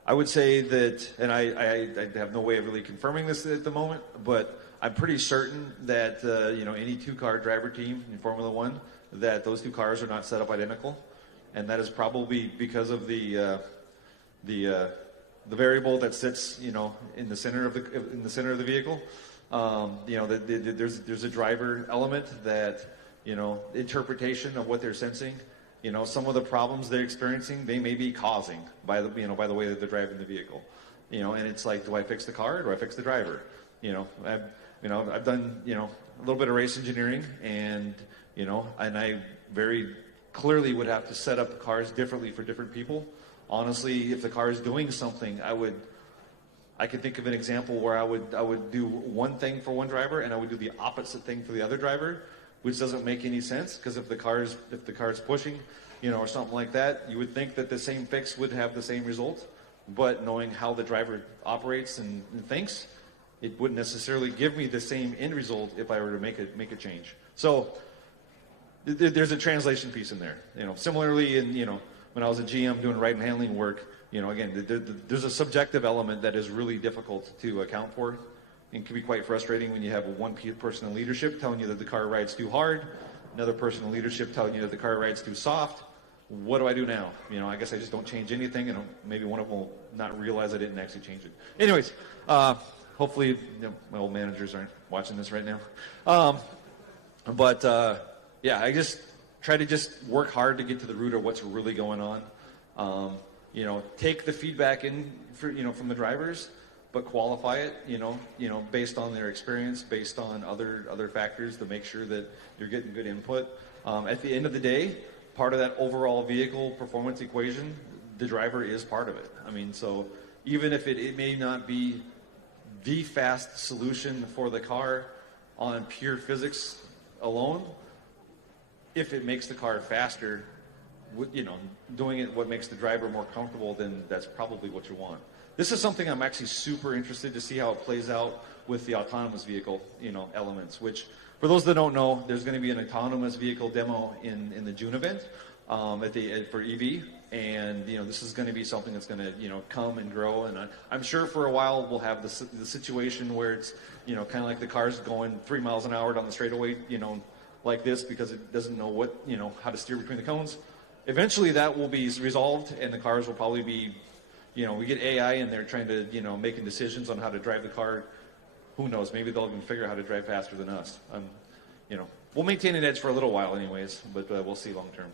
I would say that, and I have no way of really confirming this at the moment, but I'm pretty certain that any two-car driver team in Formula One, that those two cars are not set up identical, and that is probably because of the variable that sits in the center of the vehicle. There's a driver element that interpretation of what they're sensing. Some of the problems they're experiencing, they may be causing by the way that they're driving the vehicle. And it's like, do I fix the car or do I fix the driver? I've done a little bit of race engineering, and I very clearly would have to set up cars differently for different people. Honestly, if the car is doing something, I could think of an example where I would do one thing for one driver and I would do the opposite thing for the other driver, which doesn't make any sense, because if the car is pushing, or something like that, you would think that the same fix would have the same result. But knowing how the driver operates and thinks, it wouldn't necessarily give me the same end result if I were to make a change. So there's a translation piece in there. Similarly, when I was at GM doing ride and handling work, again, there's a subjective element that is really difficult to account for. It can be quite frustrating when you have one person in leadership telling you that the car rides too hard, another person in leadership telling you that the car rides too soft. what do I do now? You know, I guess I just don't change anything, and maybe one of them will not realize I didn't actually change it. Anyways, hopefully, you know, my old managers aren't watching this right now. Yeah, I just try to just work hard to get to the root of what's really going on. You know, take the feedback in for, you know, from the drivers, but qualify it, you know, based on their experience, based on other factors to make sure that you're getting good input. At the end of the day, part of that overall vehicle performance equation, the driver is part of it. I mean, so even if it may not be the fast solution for the car on pure physics alone, if it makes the car faster, you know, doing it what makes the driver more comfortable, then that's probably what you want. This is something I'm actually super interested to see how it plays out with the autonomous vehicle, you know, elements, which for those that don't know, there's going to be an autonomous vehicle demo in the June event for EV, and you know, this is going to be something that's going to, you know, come and grow, and I'm sure for a while we'll have the situation where it's, you know, kind of like the car's going 3 miles an hour down the straightaway, you know, like this because it doesn't know what, you know, how to steer between the cones. Eventually that will be resolved, and the cars will probably be, you know, we get AI in there trying to, you know, making decisions on how to drive the car. Who knows? Maybe they'll even figure out how to drive faster than us. You know, we'll maintain an edge for a little while anyways, but we'll see long term.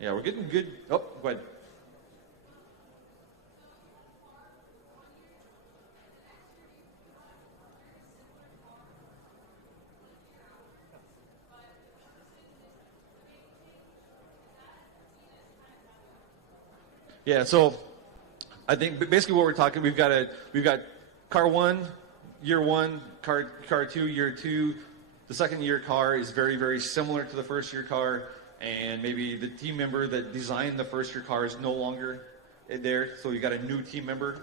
Yeah, we're getting good. Oh, go ahead. Yeah, so I think basically what we're talking, we've got car one, year one, car two, year two. The second year car is very, very similar to the first year car, and maybe the team member that designed the first year car is no longer there, so you got a new team member.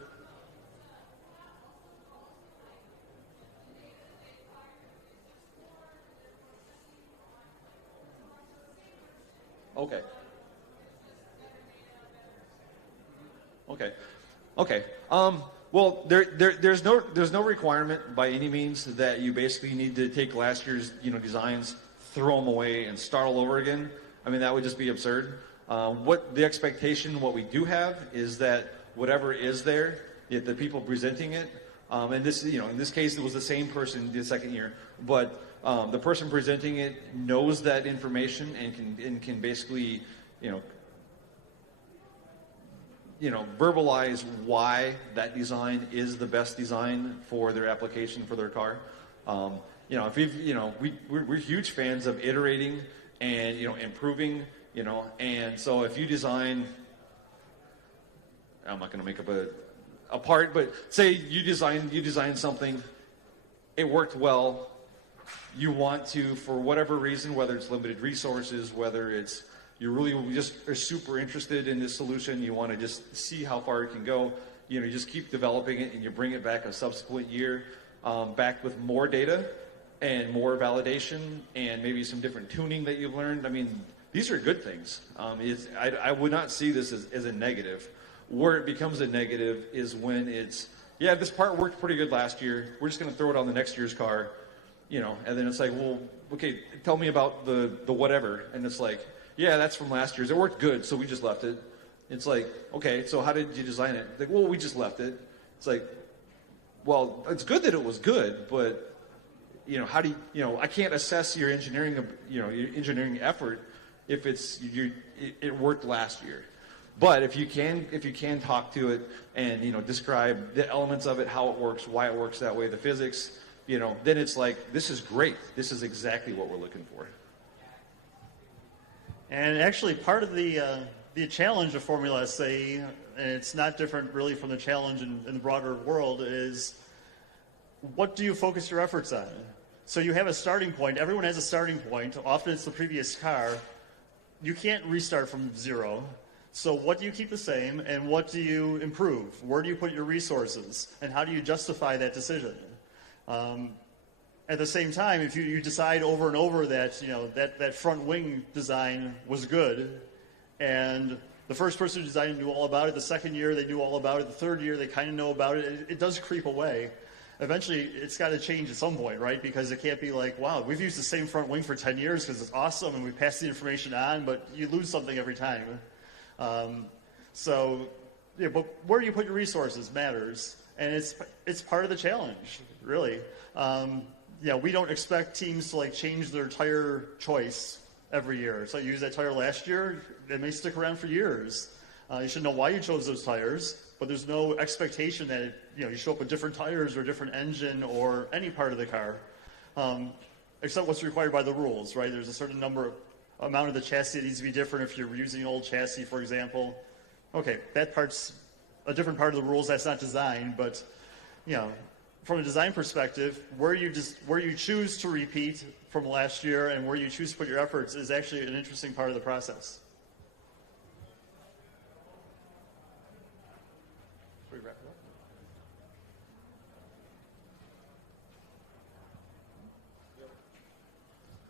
Okay. Okay. Well, there's no requirement by any means that you basically need to take last year's, you know, designs, throw them away, and start all over again. I mean, that would just be absurd. What the expectation, what we do have, is that whatever is there, the people presenting it, and this, you know, in this case, it was the same person the second year, but the person presenting it knows that information and can basically, you know, verbalize why that design is the best design for their application for their car. You know, if we've, you know, we're huge fans of iterating and, you know, improving, you know, and so if you design, I'm not going to make up a part, but say you design something, it worked well, you want to, for whatever reason, whether it's limited resources, whether it's you really just are super interested in this solution, you want to just see how far it can go, you know, you just keep developing it and you bring it back a subsequent year, back with more data and more validation and maybe some different tuning that you've learned. I mean, these are good things. I would not see this as a negative. Where it becomes a negative is when it's, yeah, this part worked pretty good last year, we're just going to throw it on the next year's car, you know, and then it's like, well, okay, tell me about the whatever, and it's like, yeah, that's from last year's. It worked good, so we just left it. It's like, okay, so how did you design it? Like, well, we just left it. It's like, well, it's good that it was good, but, you know, how do you know, I can't assess your engineering, you know, your engineering effort if it worked last year. But if you can talk to it and, you know, describe the elements of it, how it works, why it works that way, the physics, you know, then it's like, this is great. This is exactly what we're looking for. And actually, part of the challenge of Formula SAE, and it's not different really from the challenge in the broader world, is what do you focus your efforts on? So you have a starting point. Everyone has a starting point. Often it's the previous car. You can't restart from zero. So what do you keep the same, and what do you improve? Where do you put your resources, and how do you justify that decision? At the same time, if you decide over and over that, you know, that front wing design was good, and the first person who designed it knew all about it, the second year they knew all about it, the third year they kind of know about it, it does creep away. eventually it's got to change at some point, right? Because it can't be like, wow, we've used the same front wing for 10 years because it's awesome and we pass the information on, but you lose something every time. So, yeah, but where you put your resources matters, and it's part of the challenge, really. Yeah, we don't expect teams to like change their tire choice every year. So you used that tire last year, it may stick around for years. You should know why you chose those tires, but there's no expectation that you show up with different tires or different engine or any part of the car, except what's required by the rules, right? There's a certain amount of the chassis that needs to be different if you're using an old chassis, for example. Okay, that part's a different part of the rules that's not designed, but from a design perspective, where you choose to repeat from last year and where you choose to put your efforts is actually an interesting part of the process. Should we wrap it up?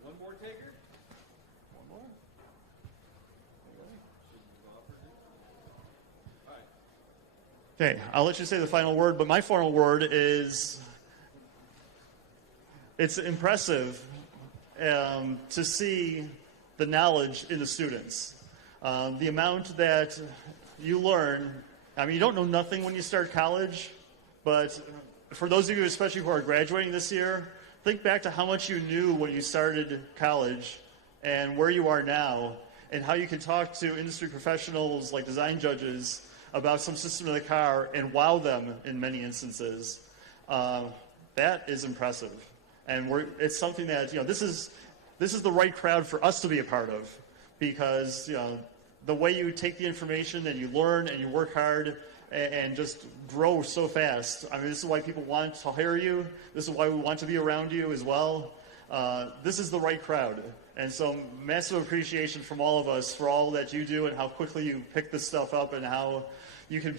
One more taker? One more? Okay, I'll let you say the final word, but my final word is it's impressive to see the knowledge in the students. The amount that you learn, I mean, you don't know nothing when you start college, but for those of you especially who are graduating this year, think back to how much you knew when you started college and where you are now, and how you can talk to industry professionals like design judges about some system in the car and wow them in many instances. That is impressive. And it's something that, this is the right crowd for us to be a part of, because, the way you take the information and you learn and you work hard and just grow so fast. I mean, this is why people want to hire you. This is why we want to be around you as well. This is the right crowd. And so massive appreciation from all of us for all that you do and how quickly you pick this stuff up and how you can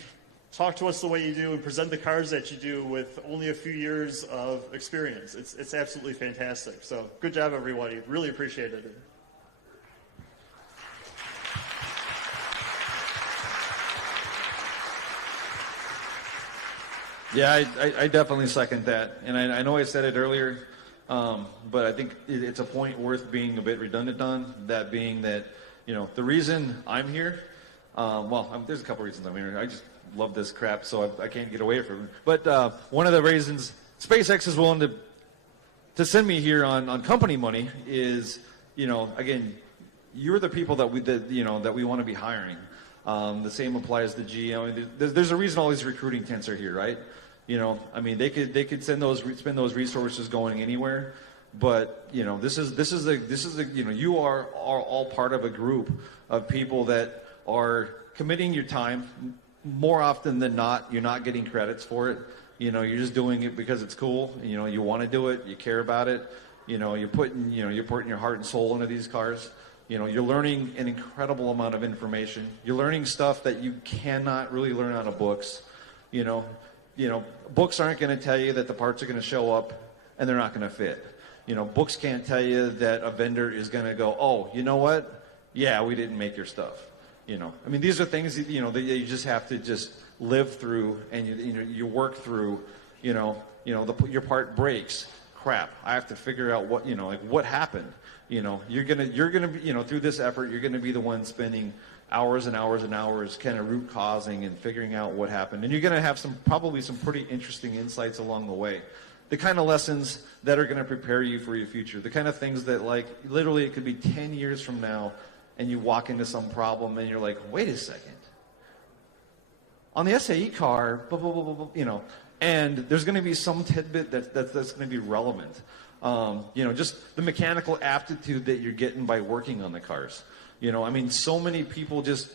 talk to us the way you do and present the cars that you do with only a few years of experience. It's absolutely fantastic. So good job, everybody. Really appreciate it. Yeah, I definitely second that. And I know I said it earlier, but I think it's a point worth being a bit redundant on, that being that, the reason I'm here, there's a couple reasons I'm here. I just love this crap, so I can't get away from it. But one of the reasons SpaceX is willing to send me here on company money is, again, you're the people that we want to be hiring. The same applies to GM. There's a reason all these recruiting tents are here, right? They could spend those resources going anywhere, but this is you are all part of a group of people that are committing your time. More often than not, you're not getting credits for it. You're just doing it because it's cool. You want to do it. You care about it. You're putting your heart and soul into these cars. You're learning an incredible amount of information. You're learning stuff that you cannot really learn out of books. Books aren't going to tell you that the parts are going to show up and they're not going to fit. Books can't tell you that a vendor is going to go, oh, you know what? Yeah, we didn't make your stuff. These are things that, that you just have to just live through and you work through. Your part breaks. Crap, I have to figure out what happened. You're gonna be, through this effort, you're gonna be the one spending hours and hours and hours kind of root causing and figuring out what happened. And you're gonna have probably some pretty interesting insights along the way. The kind of lessons that are gonna prepare you for your future. The kind of things that, like, literally it could be 10 years from now and you walk into some problem and you're like, wait a second. On the SAE car, blah, blah, blah, blah, blah, and there's going to be some tidbit that's going to be relevant. Just the mechanical aptitude that you're getting by working on the cars. So many people just,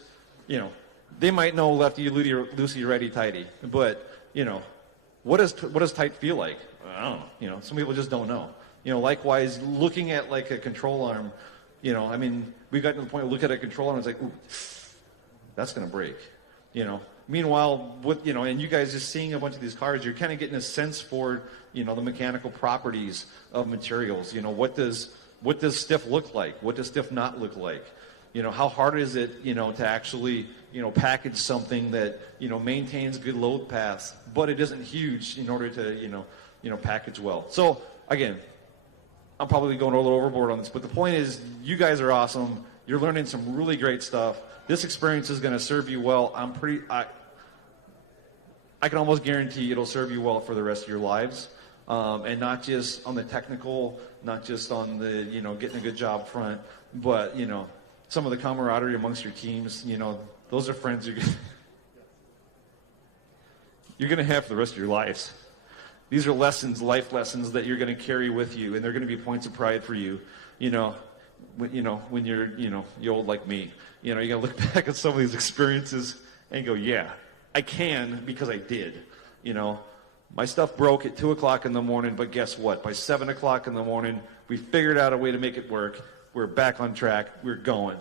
they might know lefty, loosey, righty, tighty, but, what does tight feel like? I don't know. Some people just don't know. Likewise, looking at like a control arm, we got to the point where we look at a control arm and it's like, ooh, that's going to break. Meanwhile, and you guys just seeing a bunch of these cars, you're kind of getting a sense for, the mechanical properties of materials. What does stiff look like? What does stiff not look like? How hard is it, to actually, package something that, maintains good load paths, but it isn't huge in order to, packaged well. So again, I'm probably going a little overboard on this, but the point is, you guys are awesome. You're learning some really great stuff. This experience is going to serve you well. I can almost guarantee it'll serve you well for the rest of your lives, and not just on the technical, not just on the getting a good job front, but some of the camaraderie amongst your teams. Those are friends you're going to have for the rest of your lives. These are lessons, life lessons that you're going to carry with you, and they're going to be points of pride for you. When you're old like me. You're going to look back at some of these experiences and go, yeah, I can because I did. My stuff broke at 2 o'clock in the morning, but guess what? By 7 o'clock in the morning, we figured out a way to make it work. We're back on track. We're going.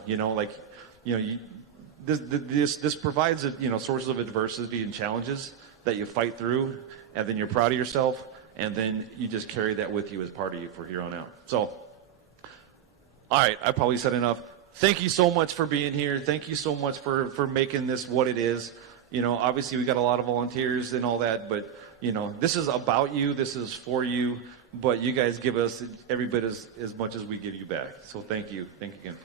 This provides sources of adversity and challenges that you fight through, and then you're proud of yourself, and then you just carry that with you as part of you for here on out. So, all right, I probably said enough. Thank you so much for being here. Thank you so much for making this what it is. Obviously we got a lot of volunteers and all that, but this is about you. This is for you. But you guys give us every bit as much as we give you back. So thank you. Thank you again.